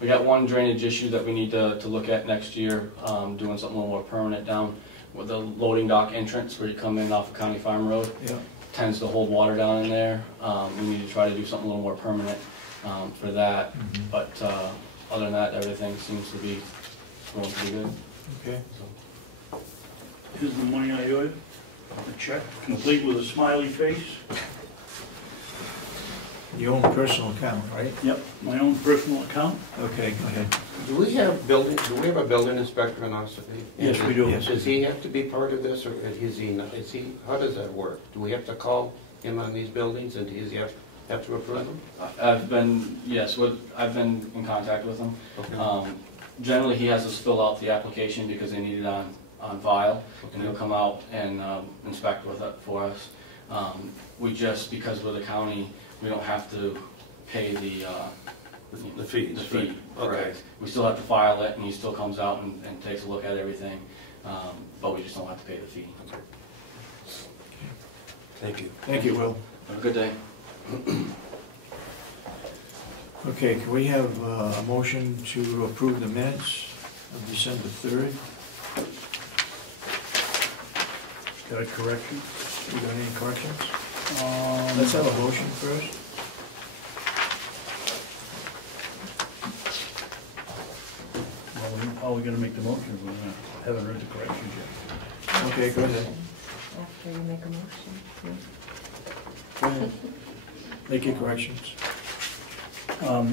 we got one drainage issue that we need to look at next year, doing something a little more permanent down with the loading dock entrance where you come in off of County Farm Road. Yeah. Tends to hold water down in there. We need to try to do something a little more permanent for that. But other than that, everything seems to be going pretty good. Okay. So. Here's the money I owe you, a check, complete with a smiley face. Your own personal account, right? Yep, my own personal account. Okay, go ahead. Do we have a building inspector in Ossipee? Yes, we do. Yes. Does he have to be part of this, or is he, how does that work? Do we have to call him on these buildings, and does he have to approve them? I've been in contact with him. Okay. Generally, he has us fill out the application because they need it on file, and he'll come out and inspect with it for us. We just, because we're the county, we don't have to pay the fee. Right. Okay. We still have to file it, and he still comes out and takes a look at everything, but we just don't have to pay the fee. Thank you. Thank you, Will. Have a good day. Okay, can we have a motion to approve the minutes of December 3rd? Got a correction? You got any corrections? Let's have a motion first. Well, we're probably gonna make the motion, we haven't read the corrections yet. Okay, go ahead. After you make a motion. Go ahead. Make your corrections. I'd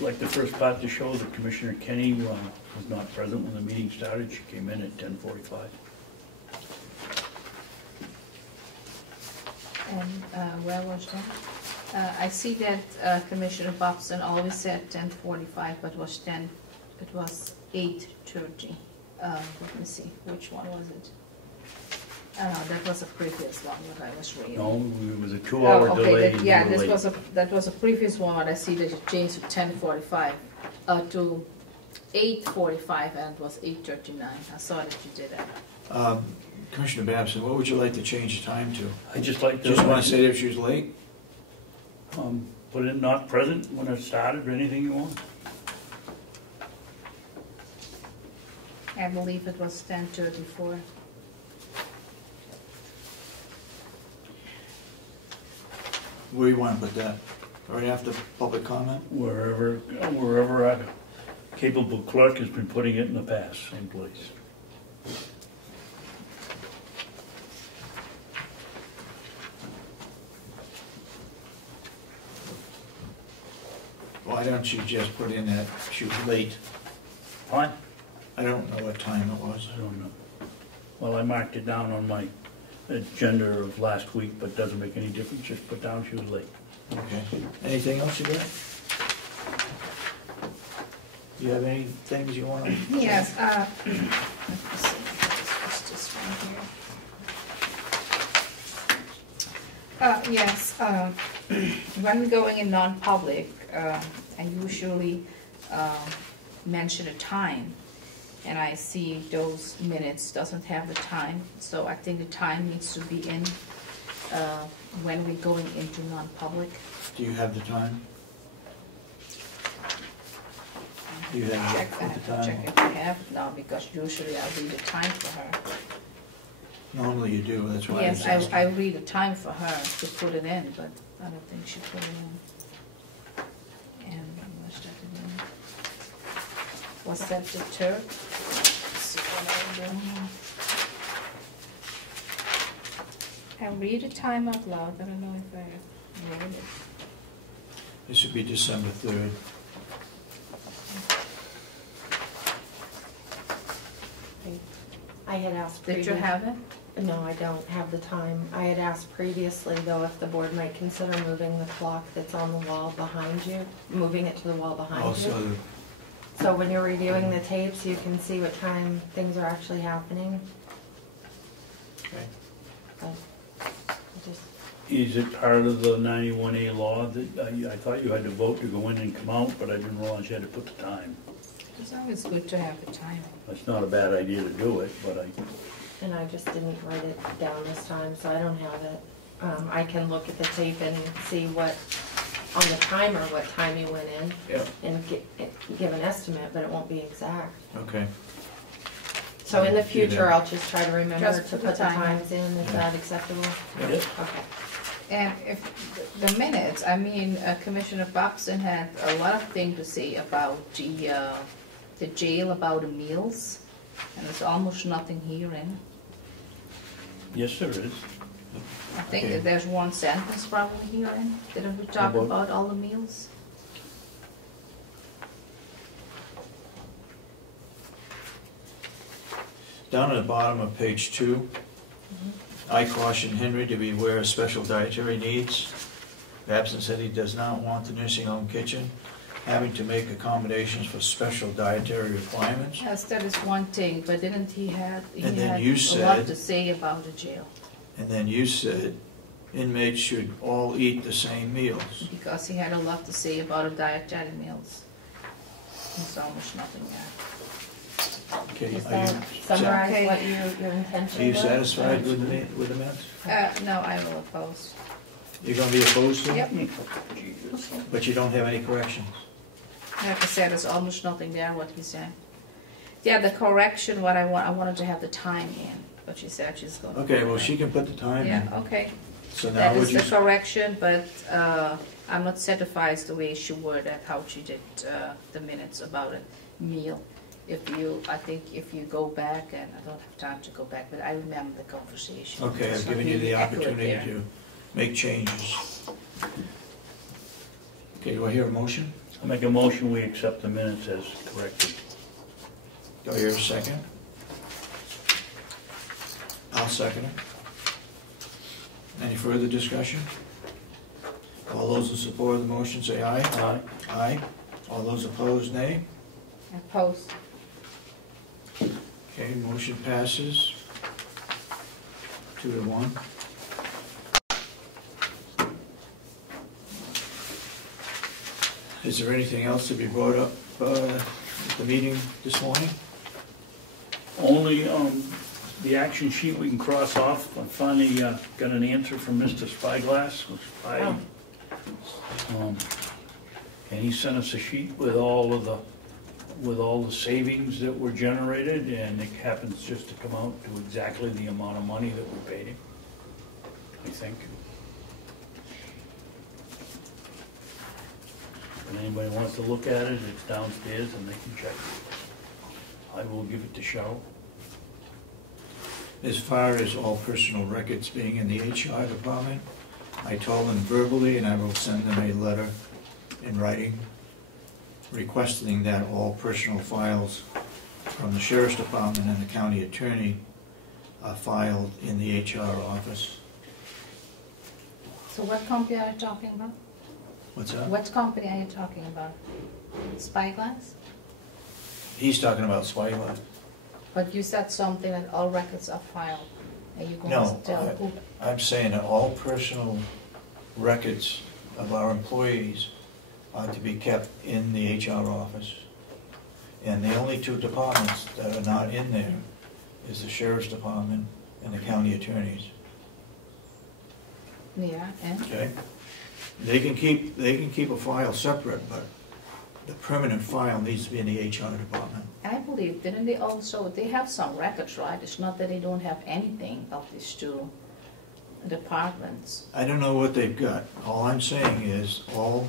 like the first part to show that Commissioner Kenney was not present when the meeting started. She came in at 10:45. And where was that? I see that Commissioner Babson always said 10:45, but it was 8:30. Let me see, which one was it? That was a previous one that I was reading. No, it was a 2-hour delay. And Yeah, you were late. that was a previous one, but I see that it changed to 10:45, to 8:45, and it was 8:39. I saw that you did that. Commissioner Babson, what would you like to change the time to? I'd just like to. Just want to say that if she was late? Put it not present when it started, or anything you want. I believe it was 10:34. Where do you want to put that? Right after public comment? Wherever a capable clerk has been putting it in the past, same place. Why don't you just put in that she was late? Fine? I don't know what time it was. I don't know. Well, I marked it down on my agenda of last week, but it doesn't make any difference. Just put down she was late. Okay. Anything else you got? Do you have any things you want to? Yes, let me see, what's this one here? Yes, when we're going in non-public, I usually mention a time, and I see those minutes doesn't have the time, so I think the time needs to be in when we're going into non-public. Do you have the time? Do you have Check, I the have to time? check if I have it now, because usually I read the time for her. Normally you do, that's why I was Yes, asking. I read the time for her to put it in, but I don't think she put it in. And where's that again? Was that the third? Let's see what I do here. I read the time out loud, I don't know if I wrote it. This would be December 3rd. I had asked Did you have it? No, I don't have the time. I had asked previously, though, if the board might consider moving the clock that's on the wall behind you, moving it to the wall behind you. Also, So when you're reviewing the tapes, you can see what time things are actually happening. okay. But I just Is it part of the 91A law that, I thought you had to vote to go in and come out, but I didn't realize you had to put the time. It's always good to have the time. It's not a bad idea to do it, but And I just didn't write it down this time, so I don't have it. I can look at the tape and see what, on the timer, what time you went in. Yeah. And give an estimate, but it won't be exact. Okay. So in the Do future, that. I'll just try to remember Just to put the put the time. times in. Is that acceptable? Yeah. Okay. And if, the minutes, I mean, Commissioner Babson had a lot of things to say about the jail, about the meals, and there's almost nothing here in. yes, there is. I think Okay. that there's one sentence probably here in. Didn't we talk About- about all the meals? Down at the bottom of page 2, I caution Henry to beware of special dietary needs. Babson said he does not want the nursing home kitchen having to make accommodations for special dietary requirements. Yes, that is one thing, but didn't he had And then you a lot said- to say about the jail? And then you said inmates should all eat the same meals. Because he had a lot to say about the dietary meals. There's almost nothing there. Okay, Does are that you, summarize Okay. what your intention are you was? satisfied with the minutes? No, I will oppose. You're gonna be opposed to it? Yep. But you don't have any corrections? Like I said, there's almost nothing there, what he said. Yeah, the correction, what I wanted to have the time in, but she said she's going to. Okay, well, she can put the time Yeah, in. okay. So now That would is you, the correction, but I'm not satisfied the way she worded how she did the minutes about a meal. I think if you go back, and I don't have time to go back, but I remember the conversation. okay, It's I've not given you really the accurate opportunity there. to make changes. Okay, do I hear a motion? I make a motion, we accept the minutes as corrected. Do I hear a second? I'll second it. Any further discussion? All those in support of the motion say aye. Aye. Aye. All those opposed, nay. Opposed. Okay, motion passes 2-1. Is there anything else to be brought up at the meeting this morning? Only the action sheet we can cross off. I finally got an answer from Mr. Spyglass, and he sent us a sheet with all the savings that were generated, and it happens just to come out to exactly the amount of money that we paid him, I think. If anybody wants to look at it, it's downstairs and they can check it. I will give it to Cheryl. As far as all personal records being in the HR department, I told them verbally, and I will send them a letter in writing requesting that all personal files from the sheriff's department and the county attorney are filed in the HR office. So what company are you talking about? What's that? What company are you talking about? Spyglass? He's talking about Spyglass. But you said something that all records are filed. Are you going No, to tell who? I'm saying that all personal records of our employees are to be kept in the HR office. And the only two departments that are not in there is the sheriff's department and the county attorneys. Yeah, and? Okay? They can keep a file separate, but the permanent file needs to be in the HR department. I believe, didn't they also, they have some records, right? It's not that they don't have anything of these two departments. I don't know what they've got. All I'm saying is all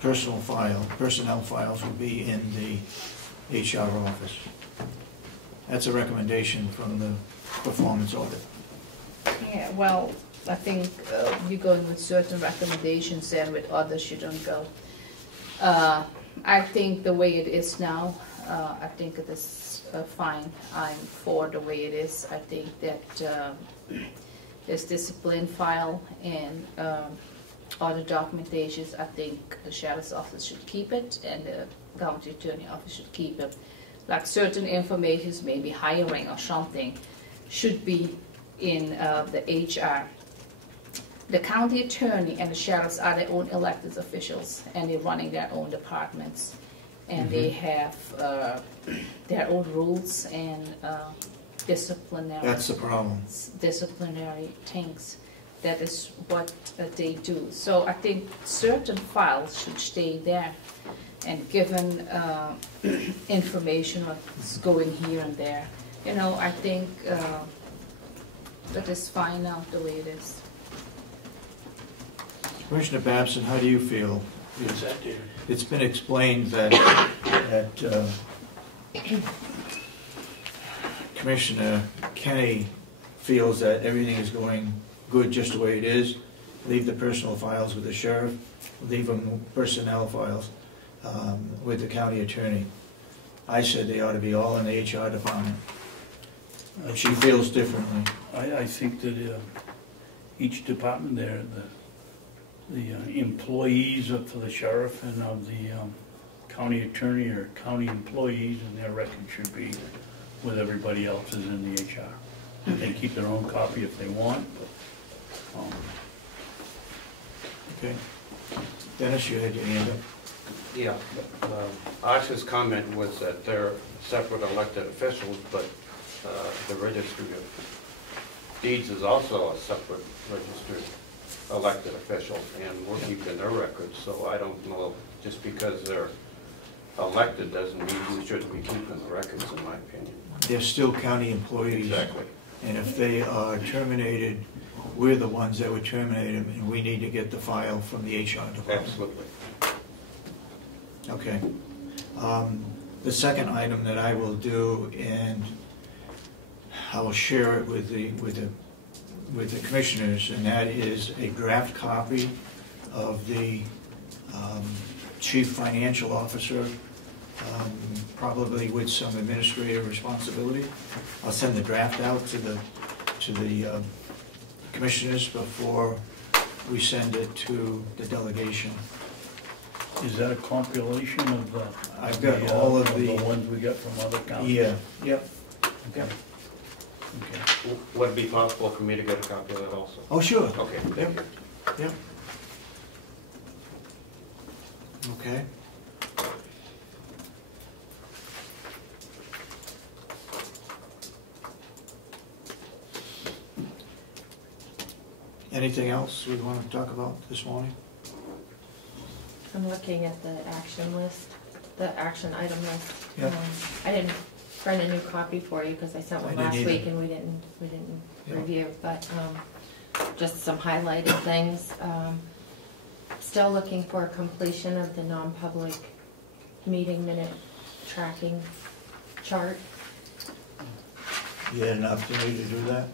personnel files will be in the HR office. That's a recommendation from the performance audit. Yeah, well, I think you're going with certain recommendations and with others you don't go. I think the way it is now, I think it is fine. I'm for the way it is. I think that this discipline file and other documentations, I think the sheriff's office should keep it and the county attorney office should keep it. Like certain information, maybe hiring or something, should be in the HR the county attorney and the sheriffs are their own elected officials, and they're running their own departments, and they have their own rules and disciplinary. That's the problem. Disciplinary things. That is what they do. So I think certain files should stay there, and given information what's going here and there, you know, I think that is fine now the way it is. Commissioner Babson, how do you feel? It's been explained that Commissioner Kenney feels that everything is going good just the way it is. Leave the personal files with the sheriff, leave them personnel files with the county attorney. I said they ought to be all in the HR department. She feels differently. I think that each department there, the employees for the sheriff and of the county attorney or county employees, and their record should be with everybody else's in the HR. They keep their own copy if they want. Okay. Dennis, you had your hand up. Yeah. Asha's comment was that they're separate elected officials, but the registry of deeds is also a separate registered elected official, and we're keeping their records, so I don't know, just because they're elected doesn't mean we shouldn't be keeping the records, in my opinion. They're still county employees. Exactly. And if they are terminated, we're the ones that would terminate them, and we need to get the file from the HR department. Absolutely. Okay. The second item that I will do, and I will share it with the commissioners, and that is a draft copy of the chief financial officer, probably with some administrative responsibility. I'll send the draft out to the commissioners before we send it to the delegation. Is that a compilation of the? I've got all of the ones we got from other counties? Yeah. Yep. Okay. Okay. Would it be possible for me to get a copy of that also? Oh, sure. Okay. Yep. Yep. Okay. Anything else we want to talk about this morning? I'm looking at the action list, the action item list. Yep. I didn't print a new copy for you because I sent one I didn't last either. week and we didn't Yep. review, but just some highlighted things. Still looking for completion of the non-public meeting minute tracking chart. You had an opportunity to do that?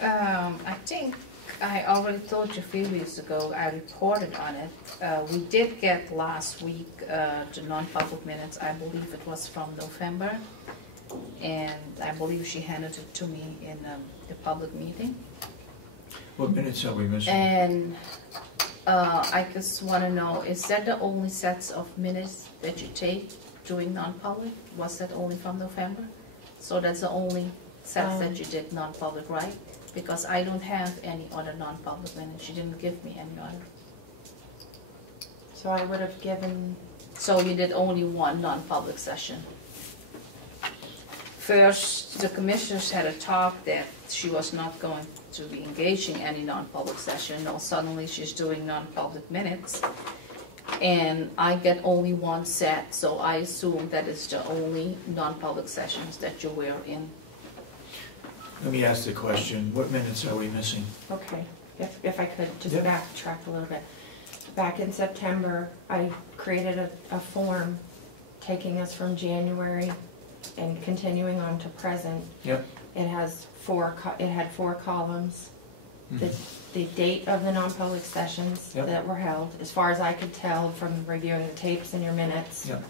I think I already told you a few weeks ago, I reported on it. We did get last week the non-public minutes, I believe it was from November. And I believe she handed it to me in the public meeting. What minutes are we missing? And I just want to know, is that the only sets of minutes that you take during non-public? Was that only from November? So that's the only sets that you did non-public, right? Because I don't have any other non-public minutes. She didn't give me any other. So I would have given, So you did only one non-public session. First, the commissioners had a talk that she was not going to be engaging any non-public session. Now suddenly she's doing non-public minutes. And I get only one set, so I assume that is the only non-public sessions that you were in. Let me ask the question, what minutes are we missing? okay, if I could just Yep. backtrack a little bit. Back in September, I created a form taking us from January and continuing on to present. Yep. It has it had four columns. Mhm. The date of the non-public sessions Yep. that were held, as far as I could tell from reviewing the tapes and your minutes. Yep.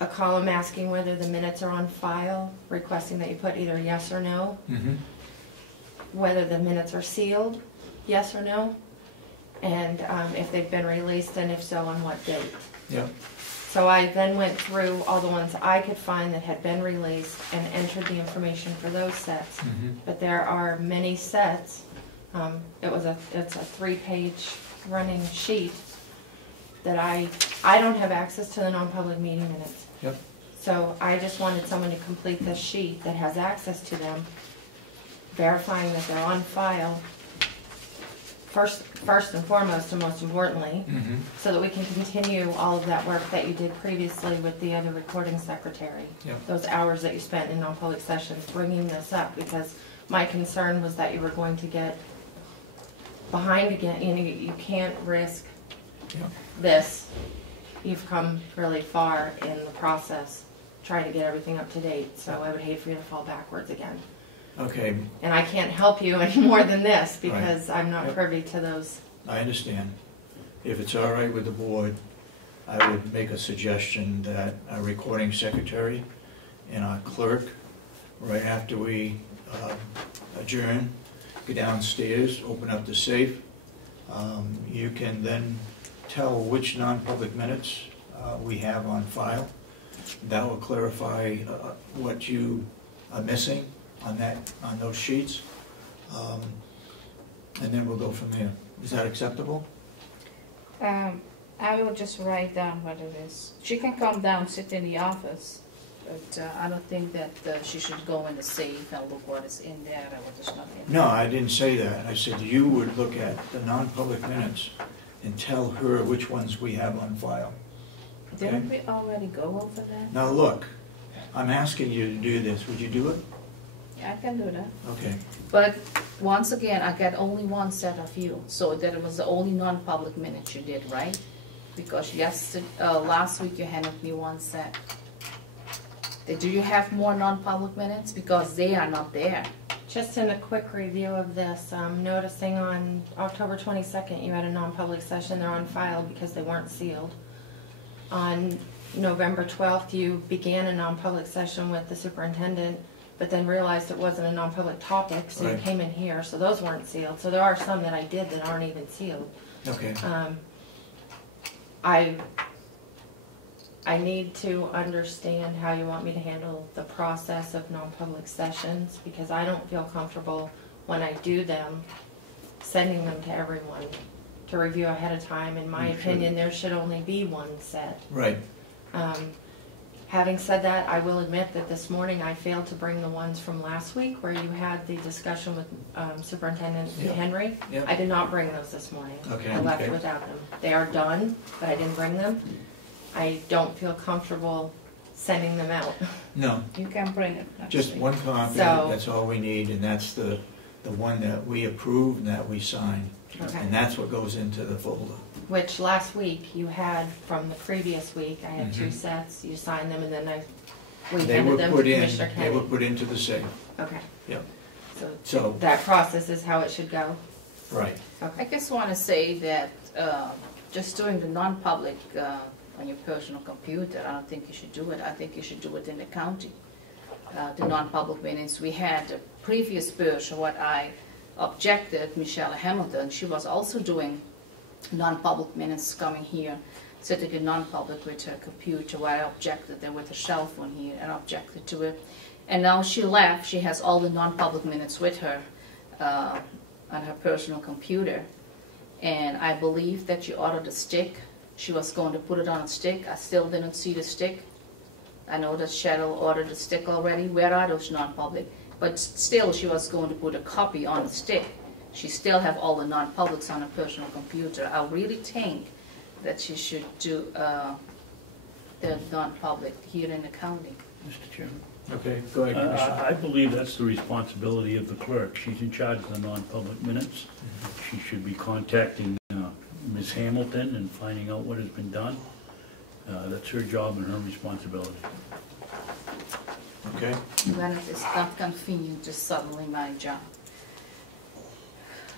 A column asking whether the minutes are on file, requesting that you put either yes or no. Mm-hmm. Whether the minutes are sealed, yes or no. And if they've been released, and if so, on what date. Yep. So I then went through all the ones I could find that had been released and entered the information for those sets. Mm-hmm. But there are many sets It's a 3-page running sheet that I don't have access to the non-public meeting minutes. Yep. So I just wanted someone to complete this sheet that has access to them, verifying that they're on file, first and foremost and most importantly, so that we can continue all of that work that you did previously with the other recording secretary. Yep. Those hours that you spent in non-public sessions bringing this up, because my concern was that you were going to get behind again. You know, you can't risk this. You've come really far in the process, trying to get everything up to date, so I would hate for you to fall backwards again. Okay, And I can't help you any more than this, because I'm not privy to those. I understand. If it's all right with the board, I would make a suggestion that our recording secretary and our clerk, right after we adjourn, go downstairs, open up the safe. You can then tell which non-public minutes we have on file. That will clarify what you are missing on those sheets. And then we'll go from there. Is that acceptable? I will just write down what it is. She can come down, sit in the office, but I don't think that she should go in the safe and look what is in there or what is not in there. No, I didn't say that. I said you would look at the non-public minutes and tell her which ones we have on file. Okay? Didn't we already go over that? Now look, I'm asking you to do this. Would you do it? Yeah, I can do that. Okay. But once again, I got only one set of you, so that was the only non-public minutes you did, right? Because last week you handed me one set. Do you have more non-public minutes? Because they are not there. Just in a quick review of this, noticing on October 22nd you had a non-public session. They're on file because they weren't sealed. On November 12th you began a non-public session with the superintendent, but then realized it wasn't a non-public topic, so you came in here, so those weren't sealed. So there are some that I did that aren't even sealed. Okay. I need to understand how you want me to handle the process of non-public sessions, because I don't feel comfortable when I do them, sending them to everyone to review ahead of time. In my opinion, there should only be one set. Right. Having said that, I will admit that this morning I failed to bring the ones from last week where you had the discussion with Superintendent Henry. Yep. I did not bring those this morning. Okay. I left without them. They are done, but I didn't bring them. I don't feel comfortable sending them out. No. You can bring it. Just one copy. So- That's all we need, and that's the one that we approve and that we sign. Okay. And that's what goes into the folder. Which last week you had from the previous week. I had 2 sets. You signed them, and then we They handed were them to put in. Commissioner They were Kenney. put into the safe. Okay. Yep. So that process is how it should go. Right. I just want to say that just doing the non-public on your personal computer, I don't think you should do it. I think you should do it in the county. The non-public minutes. We had the previous version, what I objected, Michelle Hamilton, she was also doing non-public minutes coming here, sitting in non-public with her computer, where I objected there with a cell phone here and objected to it. And now she left, she has all the non-public minutes with her on her personal computer. And I believe that she ordered a stick. She was going to put it on a stick. I still didn't see the stick. I know that Cheryl ordered the stick already. Where are those non-public? But still, she was going to put a copy on the stick. She still have all the non-publics on her personal computer. I really think that she should do the non-public here in the county. Mr. Chairman. Okay, go ahead, Commissioner. I believe that's the responsibility of the clerk. She's in charge of the non-public minutes. She should be contacting Ms. Hamilton and finding out what has been done. That's her job and her responsibility. Okay. When it is not convenient, just suddenly my job.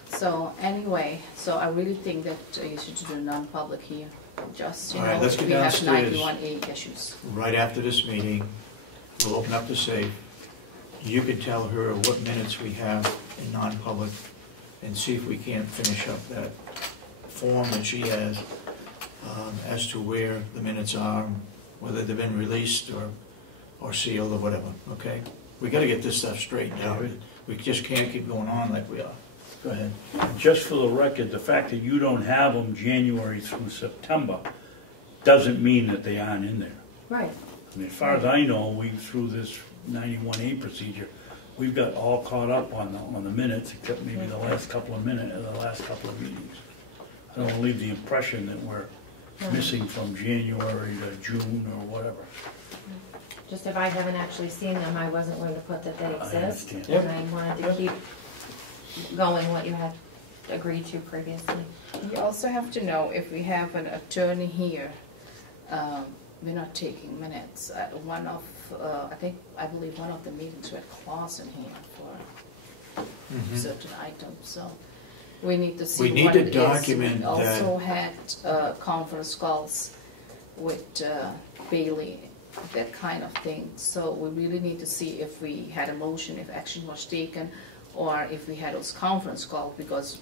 So anyway, so I really think that you should do non-public here. Just, you All right, know, let's get we have downstairs. 91A issues. Right after this meeting, we'll open up the safe. You can tell her what minutes we have in non-public and see if we can't finish up that form that she has as to where the minutes are, whether they've been released or sealed or whatever, okay? We gotta get this stuff straightened out. We just can't keep going on like we are. Go ahead. Just for the record, the fact that you don't have them January through September doesn't mean that they aren't in there. Right. I mean, as far as I know, through this 91A procedure, we've got all caught up on the minutes, except maybe the last couple of meetings. I don't leave the impression that we're missing from January to June or whatever. Just if I haven't actually seen them, I wasn't going to put that they exist. understand. And I wanted to keep going what you had agreed to previously. You also have to know, if we have an attorney here, we're not taking minutes. I believe one of the meetings we had Clausen here for certain items, so we need to see We need what to it is. document We also had conference calls with Bailey, that kind of thing. So we really need to see if we had a motion, if action was taken, or if we had those conference calls, because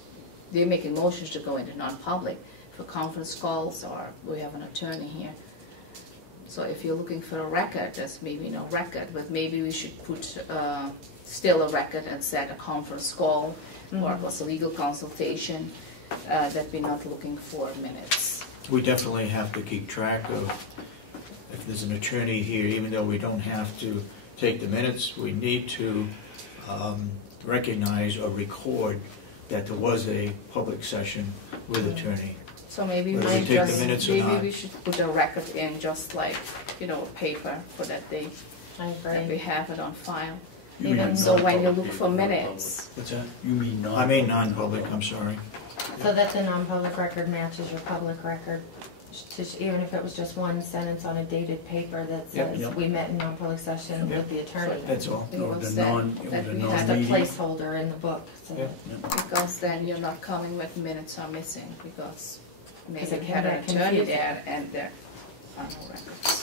they're making motions to go into non-public for conference calls, or we have an attorney here. So if you're looking for a record, there's maybe no record, but maybe we should put still a record and set a conference call, or it was a legal consultation, that we're not looking for minutes. We definitely have to keep track of, if there's an attorney here, even though we don't have to take the minutes, we need to recognize or record that there was a public session with attorney. So maybe Whether we we might take the just, minutes or maybe not. we should put a record in, just like, a paper for that day, I that we agree. have it on file. You mean Even So when you non-public, look for non-public. minutes, What's that? You mean non? I mean non-public, I'm sorry. So that the non-public record matches your public record, even if it was just one sentence on a dated paper that Yep, says, yep. we met in non-public session Yep. with the attorney. That's all. it Or was the that, it that was a we Just had a non-meeting. placeholder in the book, so Yep. because then you're not coming with minutes are missing, because maybe it we can had an get attorney confusing. there and there are no records.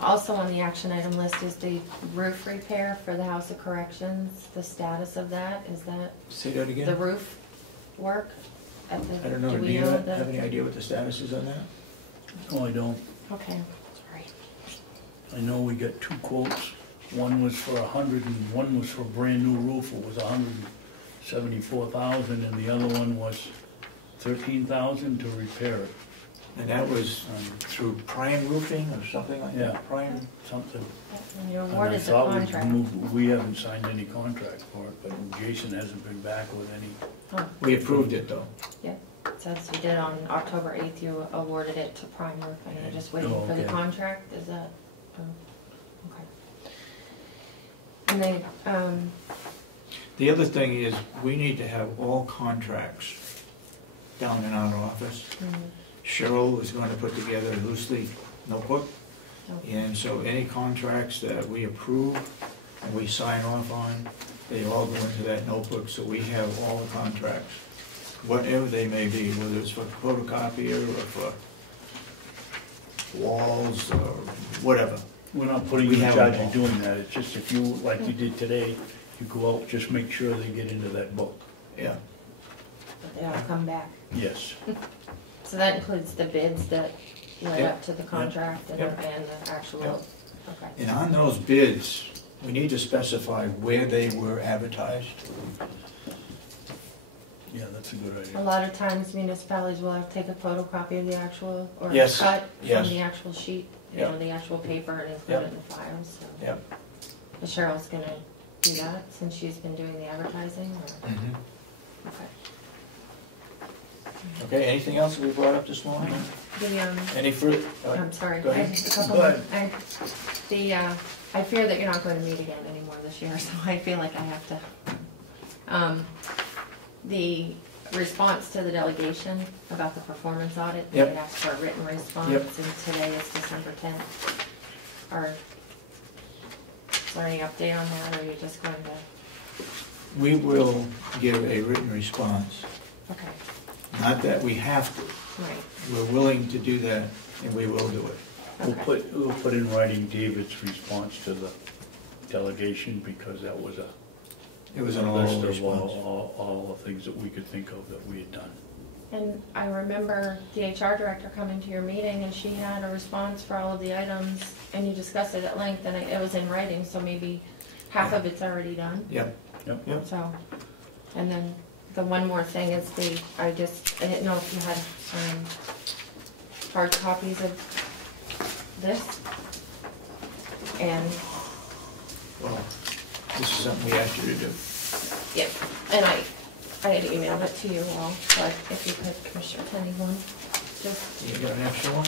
Also on the action item list is the roof repair for the House of Corrections. The status of that, is that Say that the again? roof work at the? I don't know, do we you know have any idea what the status is on that? Oh, I don't. Okay, sorry. I know we got two quotes. One was for 100 and one was for a brand new roof. It was 174,000, and the other one was 13,000 to repair it. And that was through Prime Roofing or something like Yeah. that? Prime? Something. And you And I awarded the thought contract. we haven't signed any contract for it, but Jason hasn't been back with any. Oh, We approved it though. it says you did on October 8th, you awarded it to Prime Roofing. You're just waiting Oh, for the okay. contract, is that? Oh, okay. And they, The other thing is, we need to have all contracts down in our office. Cheryl is going to put together a loose leaf notebook, and so any contracts that we approve and we sign off on, they all go into that notebook, so we have all the contracts, whatever they may be, whether it's for photocopier or for walls or whatever. We're not putting We you in have charge them all. of doing that. It's just if you, like you did today, you go out, just make sure they get into that book. Yeah, they all come back. Yes. So that includes the bids that led Yep. up to the contract and Yep. and the actual, Yep. okay. and on those bids, we need to specify where they were advertised. Yeah, that's a good A idea. lot of times municipalities will have to take a photocopy of the actual, or a Yes, cut yes. from the actual sheet, Yep. the actual paper, and include Yep. it in the files, so. Yep. But Cheryl's gonna do that, since she's been doing the advertising, or, okay. Okay, anything else we brought up this morning? Any further? I'm sorry, Go I ahead. just a couple Go more. ahead. I fear that you're not going to meet again anymore this year, so I feel like I have to. The response to the delegation about the performance audit, they Yep. had asked for a written response, Yep. and today is December 10th. Is there any update on that, or are you just going to, We will give a written response. okay, Not that we have to. right, We're willing to do that, and we will do it. okay. We'll put in writing David's response to the delegation, because that was a It was an list oral of response. all the things that we could think of that we had done. And I remember the HR director coming to your meeting, and she had a response for all of the items, and you discussed it at length, and it was in writing, so maybe half of it's already done, Yep, Yep. yep. so. And then the one more thing is I didn't know if you had hard copies of this. And, Well, this is something we asked you to do. yeah, and I had emailed it to you all, but if you could, Commissioner Kenney, one, just, You got an extra one?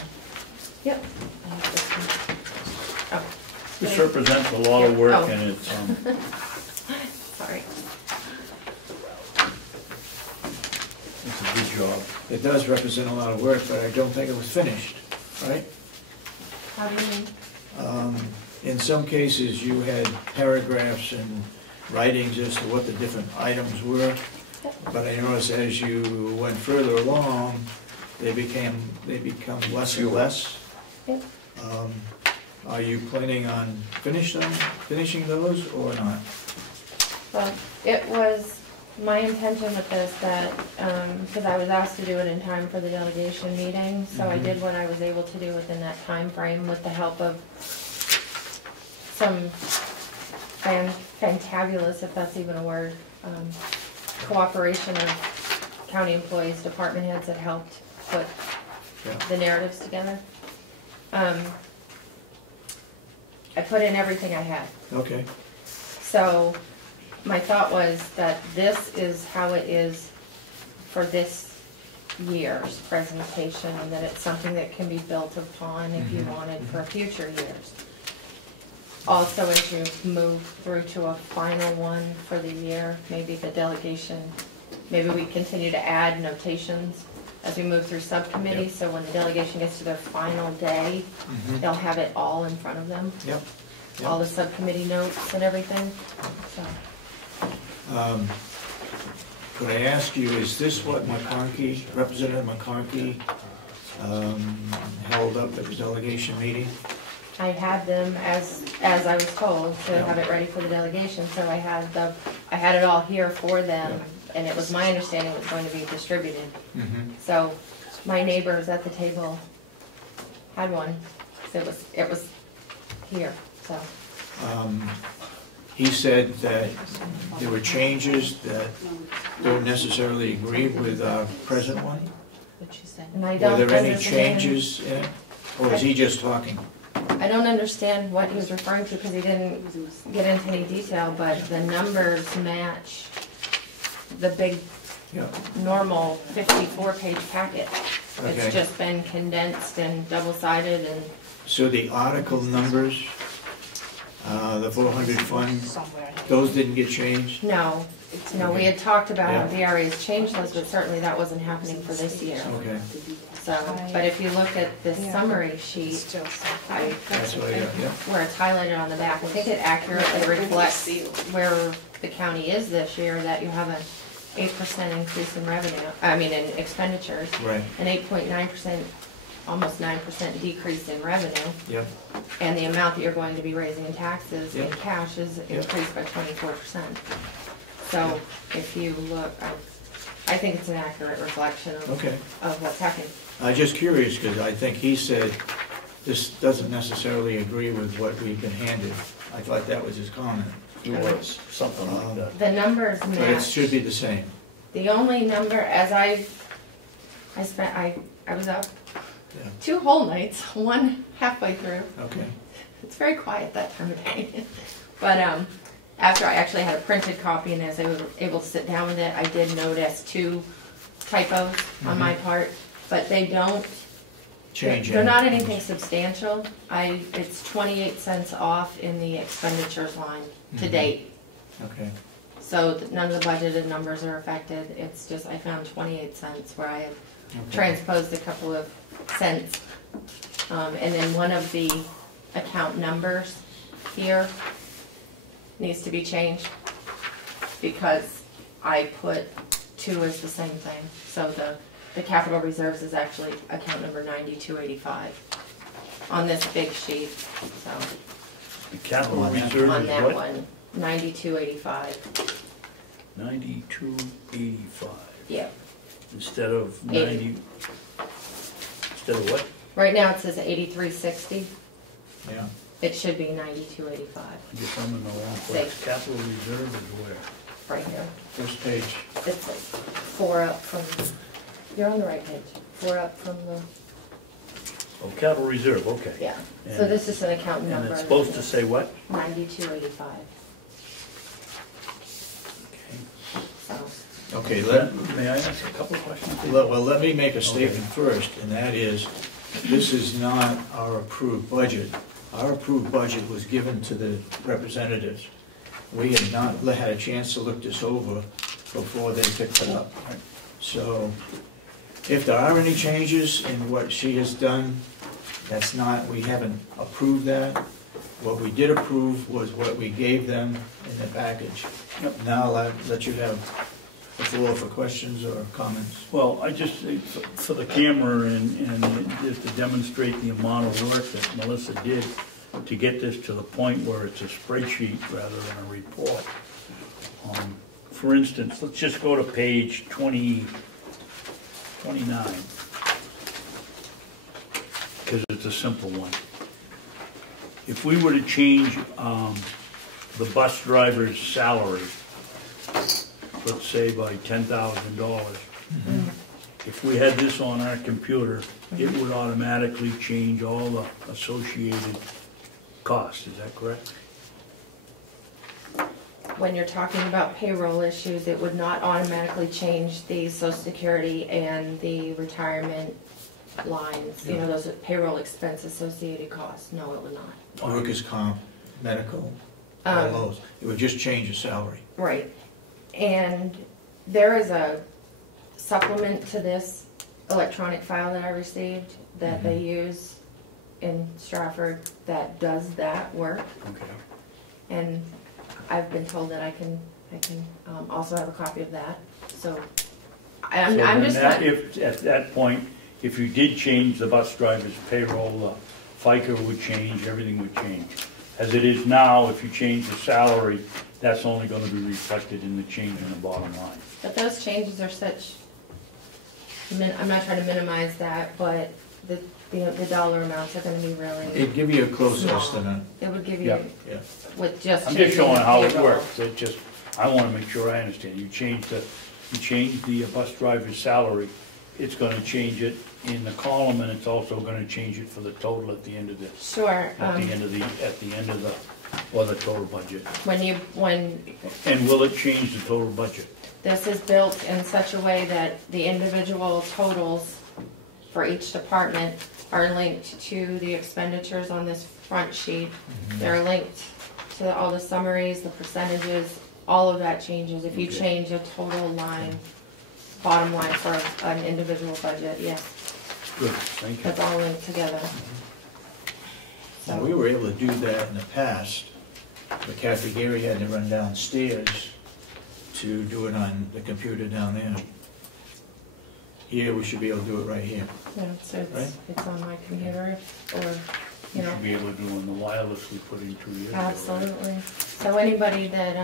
yep. I have this one. Oh. This represents a lot of work Oh. and it's, Sorry. it's a good job. It does represent a lot of work, but I don't think it was finished, right? How do you mean? In some cases, you had paragraphs and writings as to what the different items were, but I noticed as you went further along, they become less and less. Yep. Are you planning on finishing those or not? Well, it was my intention with this that, because I was asked to do it in time for the delegation meeting, so I did what I was able to do within that time frame with the help of some fantabulous, if that's even a word, cooperation of county employees, department heads that helped put the narratives together. I put in everything I had. Okay. So my thought was that this is how it is for this year's presentation, and that it's something that can be built upon if you wanted for future years. Also, as you move through to a final one for the year, maybe the delegation, maybe we continue to add notations as we move through subcommittees, so when the delegation gets to their final day, they'll have it all in front of them. Yep. All the subcommittee notes and everything, so. Could I ask you, is this what Representative McConkey held up at the delegation meeting? I had them as I was told to have it ready for the delegation, so I had it all here for them, and it was my understanding it was going to be distributed. So my neighbors at the table had one, so it was here, so. He said that there were changes that don't necessarily agree with our present one. And I don't Were there any understand- changes in it, or was he just talking? I don't understand what he was referring to because he didn't get into any detail, but the numbers match the big Yeah. normal 54-page packet. Okay. It's just been condensed and double-sided and, So the article numbers, the 400 fund, those didn't get changed? no, we had talked about how Yeah. DRA's changed those, but certainly that wasn't happening for this year. Okay, So, but if you look at this summary sheet, that's what I got, yeah. where it's highlighted on the back, I think it accurately reflects where the county is this year, that you have an 8% increase in revenue, in expenditures. Right, An 8.9%, almost 9% decrease in revenue, yep, and the amount that you're going to be raising in taxes in Yep. cash is Yep. increased by 24%. So if you look, I think it's an accurate reflection okay. of what's happening. I'm just curious, because I think he said this doesn't necessarily agree with what we've been handed. I thought that was his comment. It was something like that. The numbers But it match. should be the same. The only number, as I was up Yeah. 2 whole nights, one halfway through. Okay, It's very quiet that time of day. But after I actually had a printed copy and as I was able to sit down with it, I did notice 2 typos on my part, but they don't, change they're not anything. anything substantial. It's 28 cents off in the expenditures line to date. Okay, So none of the budgeted numbers are affected. It's just, I found 28 cents where I have okay. transposed a couple of cents. And then one of the account numbers here needs to be changed because I put 2 as the same thing. So the capital reserves is actually account number 9285 on this big sheet. So The capital reserve on is that what? one, 9285. 9285 Yep. instead of 80. 90. Instead of what? Right now it says 8360. Yeah, It should be 9285. I guess I'm in the wrong place. Safe. Capital reserve is where? right here. First page. It's like 4 up from, you're on the right page, 4 up from the, Oh, capital reserve, okay. yeah. So And- this is an account And number. it's supposed to say what? 9285. So, Okay, May I ask a couple of questions? well, let me make a statement first, and that is, this is not our approved budget. Our approved budget was given to the representatives. We had not had a chance to look this over before they picked it up. So if there are any changes in what she has done, that's not, we haven't approved that. What we did approve was what we gave them in the package. Now I'll let you have the floor for questions or comments. Well, I just, for the camera and just to demonstrate the amount of work that Melissa did to get this to the point where it's a spreadsheet rather than a report. For instance, let's just go to page 29. Because it's a simple one. If we were to change the bus driver's salary, let's say by $10,000, if we had this on our computer, it would automatically change all the associated costs, is that correct? when you're talking about payroll issues, it would not automatically change the Social Security and the retirement lines, you know, those payroll expense associated costs. No, it would not. Workers' comp, medical, all those. It would just change the salary. Right. And there is a supplement to this electronic file that I received that they use in Stratford that does that work. Okay. And I've been told that I can also have a copy of that. So I'm just not. If at that point, if you did change the bus driver's payroll, FICA would change, everything would change. As it is now, if you change the salary, that's only going to be reflected in the change in the bottom line. But those changes are such, I'm not trying to minimize that, but the dollar amounts are going to be really. It'd give you a close small. estimate. It would give you, Yeah. Yeah. with just. I'm just showing how it payroll. works. It just, I want to make sure I understand. You change the bus driver's salary, it's going to change it in the column, and it's also going to change it for the total at the end of the. Sure. At the end of the, or the total budget. When And will it change the total budget? this is built in such a way that the individual totals for each department are linked to the expenditures on this front sheet. They're linked to all the summaries, the percentages, all of that changes. If you Okay. change a total line, bottom line for an individual budget, yes, Good, thank you. that's all linked together. Now, we were able to do that in the past, but Kathy Gary had to run downstairs to do it on the computer down there. Here, we should be able to do it right here. Yeah, so Right. it's on my computer, or, You you know. should be able to do in the wireless we put in 2 years ago. Absolutely. So anybody that,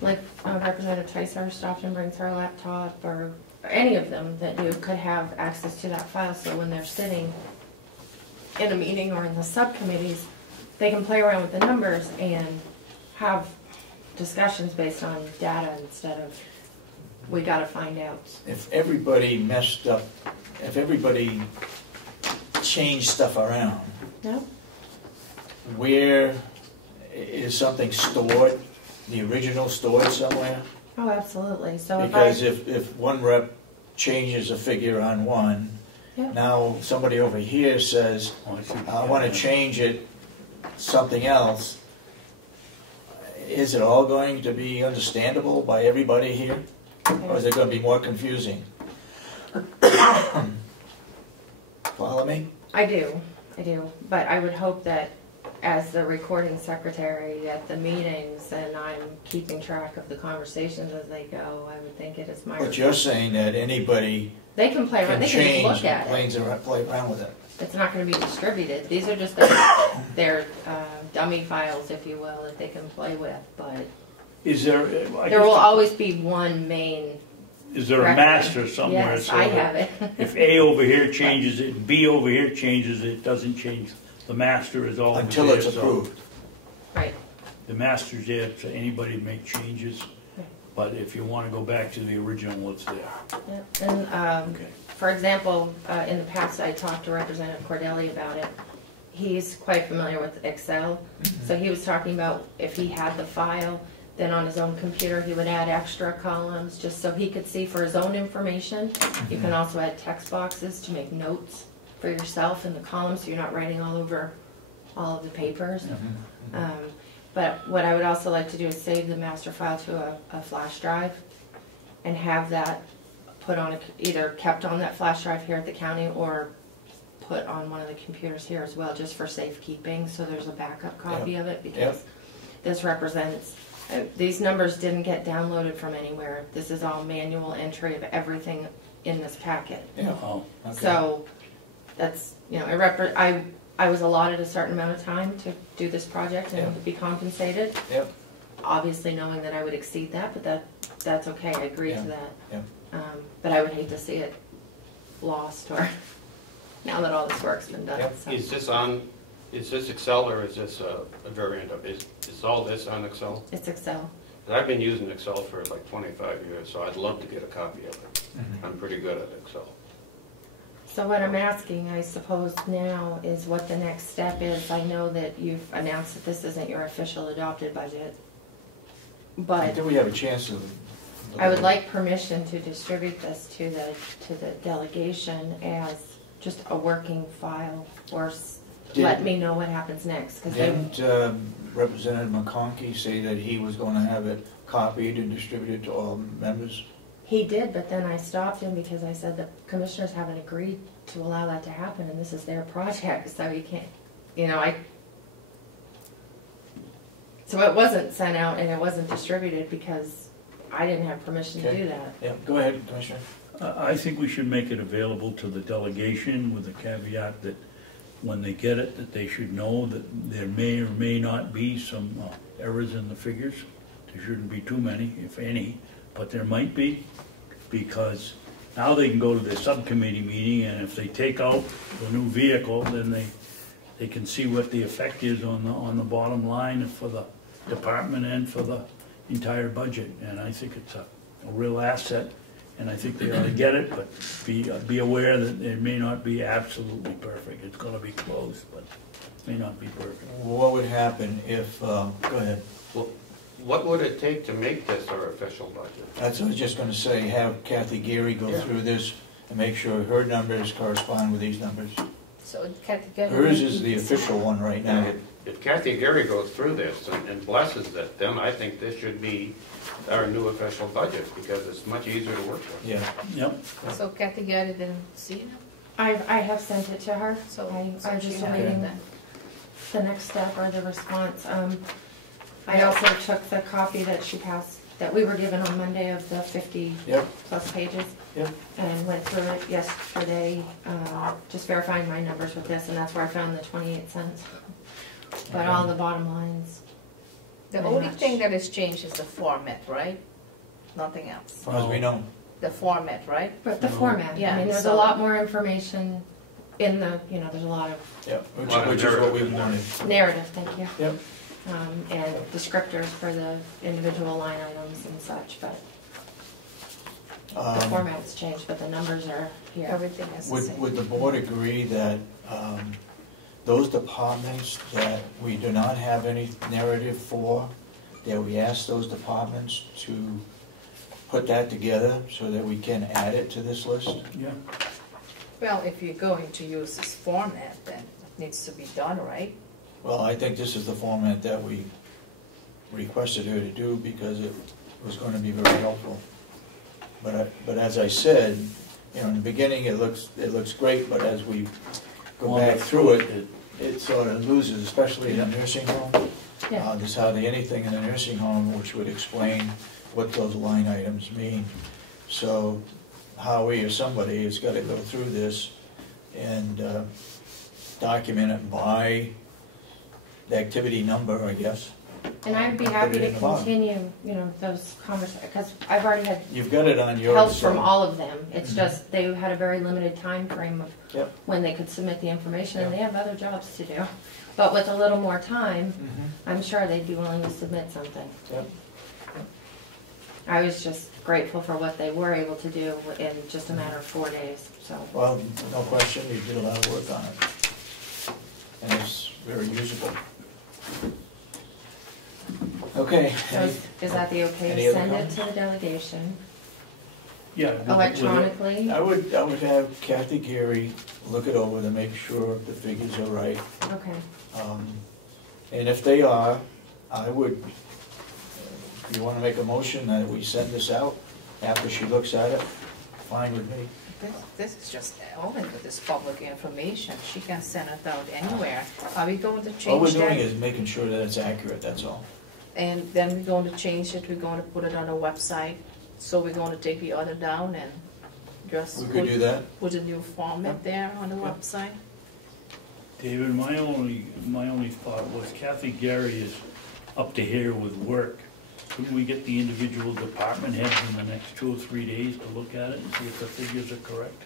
like Representative Ticehurst often brings her laptop, or any of them that do, could have access to that file, so when they're sitting in a meeting or in the subcommittees, they can play around with the numbers and have discussions based on data instead of, we gotta find out. If everybody messed up, if everybody changed stuff around, No? where is something stored, the original stored somewhere? Oh, absolutely. So if Because if one rep changes a figure on one, Yeah. now somebody over here says, Oh, I see. I want to change it something else, is it all going to be understandable by everybody here? Or is it going to be more confusing? Follow me? I do, but I would hope that as the recording secretary at the meetings, and I'm keeping track of the conversations as they go, I would think it is my. But you're saying that anybody They can play around, can they can just change look at and it. play around with it. It's not gonna be distributed. These are just their dummy files, if you will, that they can play with, but Is there, there will always be one main. is there a record. master somewhere? Yes, so I that have it. If A over here changes it, B over here changes it, doesn't change, the master is always Until there, it's so- approved. Right. the master's there, so anybody make changes. But if you want to go back to the original, it's there. Yeah. And Okay. for example, in the past, I talked to Representative Cordelli about it. He's quite familiar with Excel, so he was talking about if he had the file, then on his own computer he would add extra columns just so he could see for his own information. You can also add text boxes to make notes for yourself in the columns so you're not writing all over all of the papers. But what I would also like to do is save the master file to a flash drive and have that put on, either kept on that flash drive here at the county or put on one of the computers here as well, just for safekeeping, so there's a backup copy of it, because this represents, these numbers didn't get downloaded from anywhere. This is all manual entry of everything in this packet. Oh, okay. So that's, you know, I was allotted a certain amount of time to do this project and be compensated. Yep. Obviously knowing that I would exceed that, but that's okay, I agreed to that. Yep. But I would hate to see it lost or now that all this work's been done. Yep. So. Is this Excel or is this a variant of, is all this on Excel? It's Excel. I've been using Excel for like 25 years, so I'd love to get a copy of it. I'm pretty good at Excel. So what I'm asking, I suppose now, is what the next step is. I know that you've announced that this isn't your official adopted budget, but Until we have a chance to. I would like permission to distribute this to the delegation as just a working file, or let me know what happens next. Didn't Representative McConkey say that he was going to have it copied and distributed to all members? He did, but then I stopped him because I said the commissioners haven't agreed to allow that to happen, and this is their project, so you can't, you know, so it wasn't sent out and it wasn't distributed because I didn't have permission to do that. Yeah, go ahead, Commissioner. I think we should make it available to the delegation with a caveat that when they get it, that they should know that there may or may not be some errors in the figures. There shouldn't be too many, if any, but there might be, because now they can go to the subcommittee meeting, and if they take out the new vehicle, then they can see what the effect is on the bottom line for the department and for the entire budget. And I think it's a real asset, and I think they ought to get it, but be aware that it may not be absolutely perfect. It's going to be close, but it may not be perfect. What would happen if, go ahead. Well, what would it take to make this our official budget? That's what I was just going to say, have Kathy Geary go through this and make sure her numbers correspond with these numbers. So Kathy, go ahead. Hers is the official one right now. If Kathy Gary goes through this and blesses it, then I think this should be our new official budget, because it's much easier to work with. Yeah. Yep. So Kathy Gary didn't see it? I have sent it to her, So I'm just she had awaiting it then. the next step or the response. I also took the copy that she passed, that we were given on Monday, of the 50 plus pages, and went through it yesterday, just verifying my numbers with this, and that's where I found the 28 cents. But all the bottom lines. The pretty only much. thing that has changed is the format, right? Nothing else. As far as we know. The format, right? But the format, Yeah, I mean, there's a so- lot more information in the, you know, there's a lot of Yeah, which is what we wanted. narrative, thank you. Yep. And descriptors for the individual line items and such, but the format's changed, but the numbers are here. Everything is the same. Would the board agree that those departments that we do not have any narrative for, that we ask those departments to put that together so that we can add it to this list? Yeah. Well, if you're going to use this format, then it needs to be done, right? Well, I think this is the format that we requested her to do because it was going to be very helpful. But as I said, you know, in the beginning it looks great, but as we go back through it, it sort of loses, especially in a nursing home. Yeah. There's hardly anything in the nursing home which would explain what those line items mean. So Howie or somebody has got to go through this and document it by the activity number, I guess. And I'd be happy to continue, you know, those conversations, because I've already had You've got it on yours. help so- from all of them. It's just, they had a very limited time frame of Yep. when they could submit the information, and they have other jobs to do. But with a little more time, Mhm. I'm sure they'd be willing to submit something. Yep. I was just grateful for what they were able to do in just a matter of 4 days, so. Well, no question, you did a lot of work on it. And it's very usable. Okay. So is that the okay any to other send it comments? to the delegation Yeah. with- electronically? I would have Kathy Geary look it over to make sure the figures are right. Okay, And if they are, I would, if you want to make a motion that we send this out after she looks at it, fine with me. This is just only with this public information. She can send it out anywhere. Are we going to All we're change doing that? is making sure that it's accurate, that's all. And then we're going to change it, we're going to put it on a website. So we're going to take the other down and just We could do that. put a new format there on the Yeah. website. David, my only thought was Kathy Gary is up to here with work. Couldn't we get the individual department heads in the next 2 or 3 days to look at it and see if the figures are correct?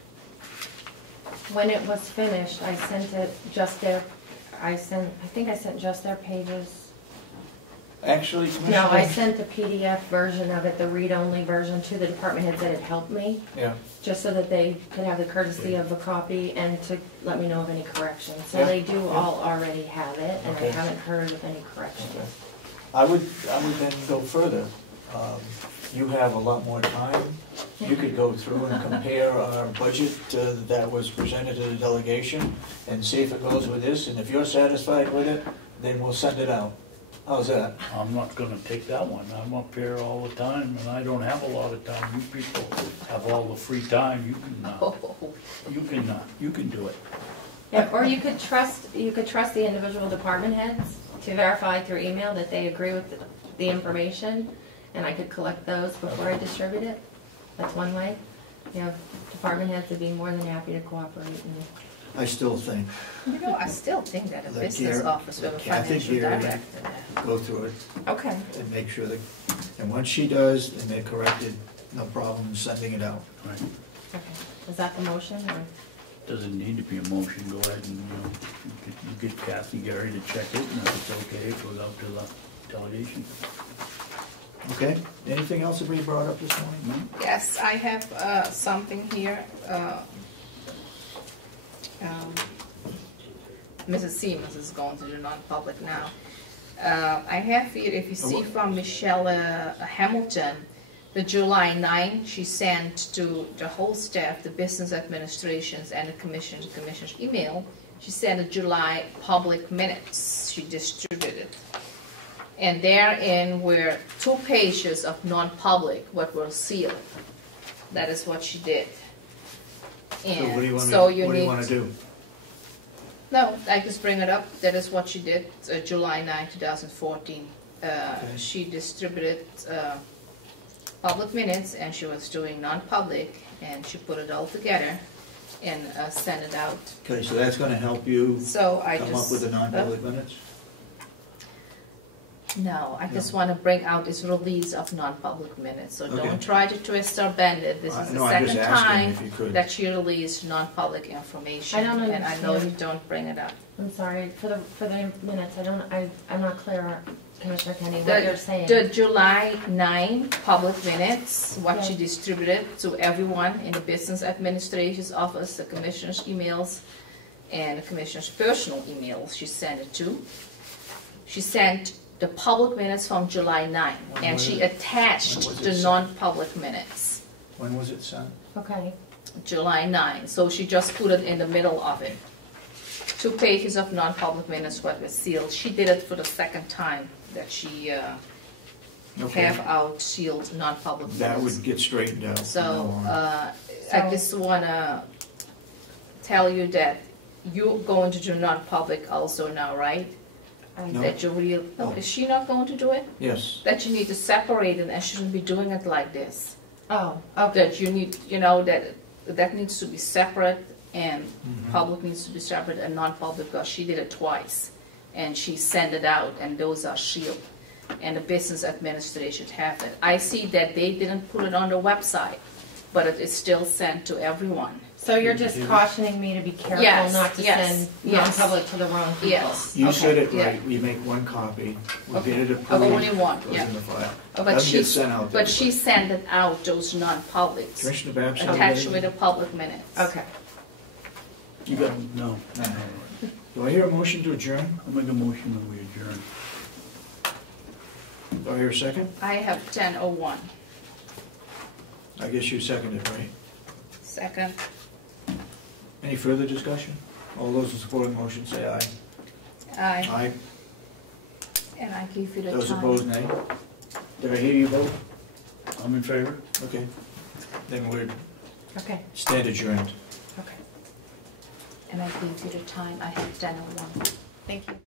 when it was finished, I sent it just their, I think I sent just their pages. Actually, No, I Commissioner? sent the PDF version of it, the read-only version, to the department heads that had helped me, Yeah, just so that they could have the courtesy of a copy and to let me know of any corrections. So Yeah, they do yeah. all already have it, and I Okay. haven't heard of any corrections. okay. I would then go further. You have a lot more time. You could go through and compare our budget that was presented to the delegation and see if it goes with this, and if you're satisfied with it, then we'll send it out. How's that? I'm not gonna take that one. I'm up here all the time and I don't have a lot of time. You people have all the free time. You can do it. Yeah, or you could trust the individual department heads to verify through email that they agree with the information, and I could collect those before I distribute it. That's one way. You have department heads would be more than happy to cooperate. And I still think, You know, I still think that a Let business Gary- office with a let Kathy financial Geary director. go through it Okay. and make sure that, and once she does, and they're corrected, no problem in sending it out. Right. Okay. Is that the motion, or? Doesn't need to be a motion. Go ahead and, you get Kathy Gary to check it, and if it's okay, it goes out to the delegation. Okay, anything else that we brought up this morning? Yes, I have something here. Mrs. Siemens is going to the non-public now. I have here, if you see from Michelle Hamilton, the July 9, she sent to the whole staff, the business administrations and the commissioners email. She sent a July public minutes she distributed. And therein were 2 pages of non-public, what were sealed. That is what she did. So what do you want so to do? No, I just bring it up. That is what she did, July 9, 2014. She distributed public minutes, and she was doing non-public, and she put it all together and sent it out. Okay, so that's gonna help you So I come just up with the non-public minutes? No, I just want to bring out this release of non-public minutes. So Okay. don't try to twist or bend it. This is the No, I'm just second asking time if you could. that you release non-public information. I don't And I know you understand. don't bring it up. I'm sorry, for the minutes, I'm not clear, Commissioner Kenney, what you're saying. The July 9 public minutes, what she Yeah. distributed to everyone in the business administration's office, the commissioner's emails, and the commissioner's personal emails she sent it to. She sent the public minutes from July 9, When and was she it? attached When was it the sent? non-public minutes, When was it sent? Okay, July 9. So she just put it in the middle of it. 2 pages of non-public minutes, what was sealed. She did it for the second time that she Okay. have out sealed non-public minutes. That would get straightened out. So, from now on. I just wanna tell you that you're going to do non-public also now, right? No. That you really, no, No. is she not going to do it? Yes, That you need to separate it and shouldn't be doing it like this. oh, okay, That you need, you know, that needs to be separate and Mhm. public needs to be separate and non-public, because she did it twice. And she sent it out, and those are sealed. And the business administration have it. I see that they didn't put it on the website. but it is still sent to everyone. So you're just cautioning me to be careful Yes, not to yes, send yes. non-public to the wrong people? Yes. You Okay, said it yeah. right, we make one copy, we Okay. get it Of approved. only one, goes yeah. in the file. But Doesn't she, get sent out to but she everybody. sent it out, those non-publics, Commissioner Babson? attached with the public minutes. Okay. You got, No. do I hear a motion to adjourn? I'll make a motion that we adjourn. Do I hear a second? I have 10:01. I guess you seconded, right? Second. Any further discussion? All those in support of the motion say aye. Aye. Aye. And I give you the time. Those opposed, nay. Did I hear you vote? I'm in favor. Okay. Then we're Okay, stand adjourned. okay. And I gave you the time, I have 10:01. Thank you.